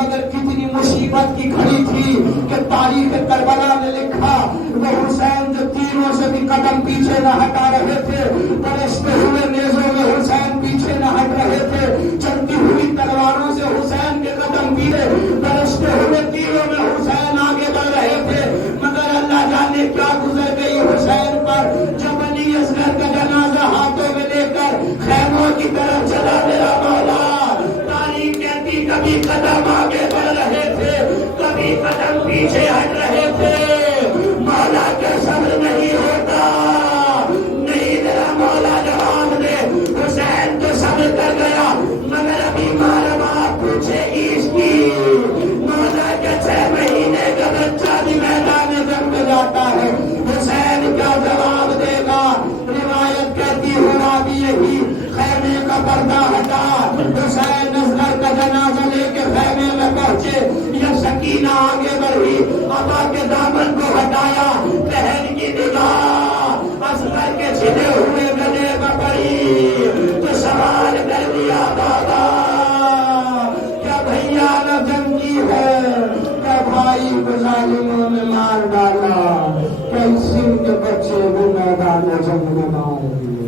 مگر کتنی مصیبت کی گھڑی تھی کہ تاریخ کربلا میں لکھا وہ حسین جو تیروں سے بھی قدم پیچھے نہ ہٹا رہے تھے، برستے ہوئے نیزوں میں حسین پیچھے نہ ہٹ رہے تھے، چلتی ہوئی تلواروں سے حسین کے قدم پیچھے، برستے ہوئے تیروں میں حسین آگے بڑھ رہے تھے، مگر اللہ جانے کیا گزر گئی حسین پر، جب علی اصغر کا جنازہ ہاتھوں میں لے کر خیموں کی طرف چلا میرا مولا، تاریخ کہتی کبھی قدم آگے بڑھ رہے تھے، کبھی قدم پیچھے ہٹ رہے تھے، مولا کے صبر نہیں ہوتا، نہیں میرا مولا جواب دے، حسین تو صبر کر گیا، مگر ابھی مارا باپ پوچھے گی اس کی، مولا کے 6 مہینے کا بچہ بھی میدان جنگ میں جاتا ہے، حسین کیا جواب دے گا؟ روایت کہتی ہوا بھی یہی، خیمے کا پردہ ہٹا، حسین اصغر کا جنازہ لے کے خیمے میں پہنچے، یا سکینہ آگے بڑھی، ابا کے دامن کو ہٹایا، بہن کی نگاہ اصغر کے چھلے ہوئے گلے پر پڑی، تو سوال کر دیا بابا کیا بھیا نے جنگ کی ہے، کیا بھائی کو ظالموں نے مار ڈالا، کیا سندھ کے بچے بھی میدان جنگ میں مار دیے؟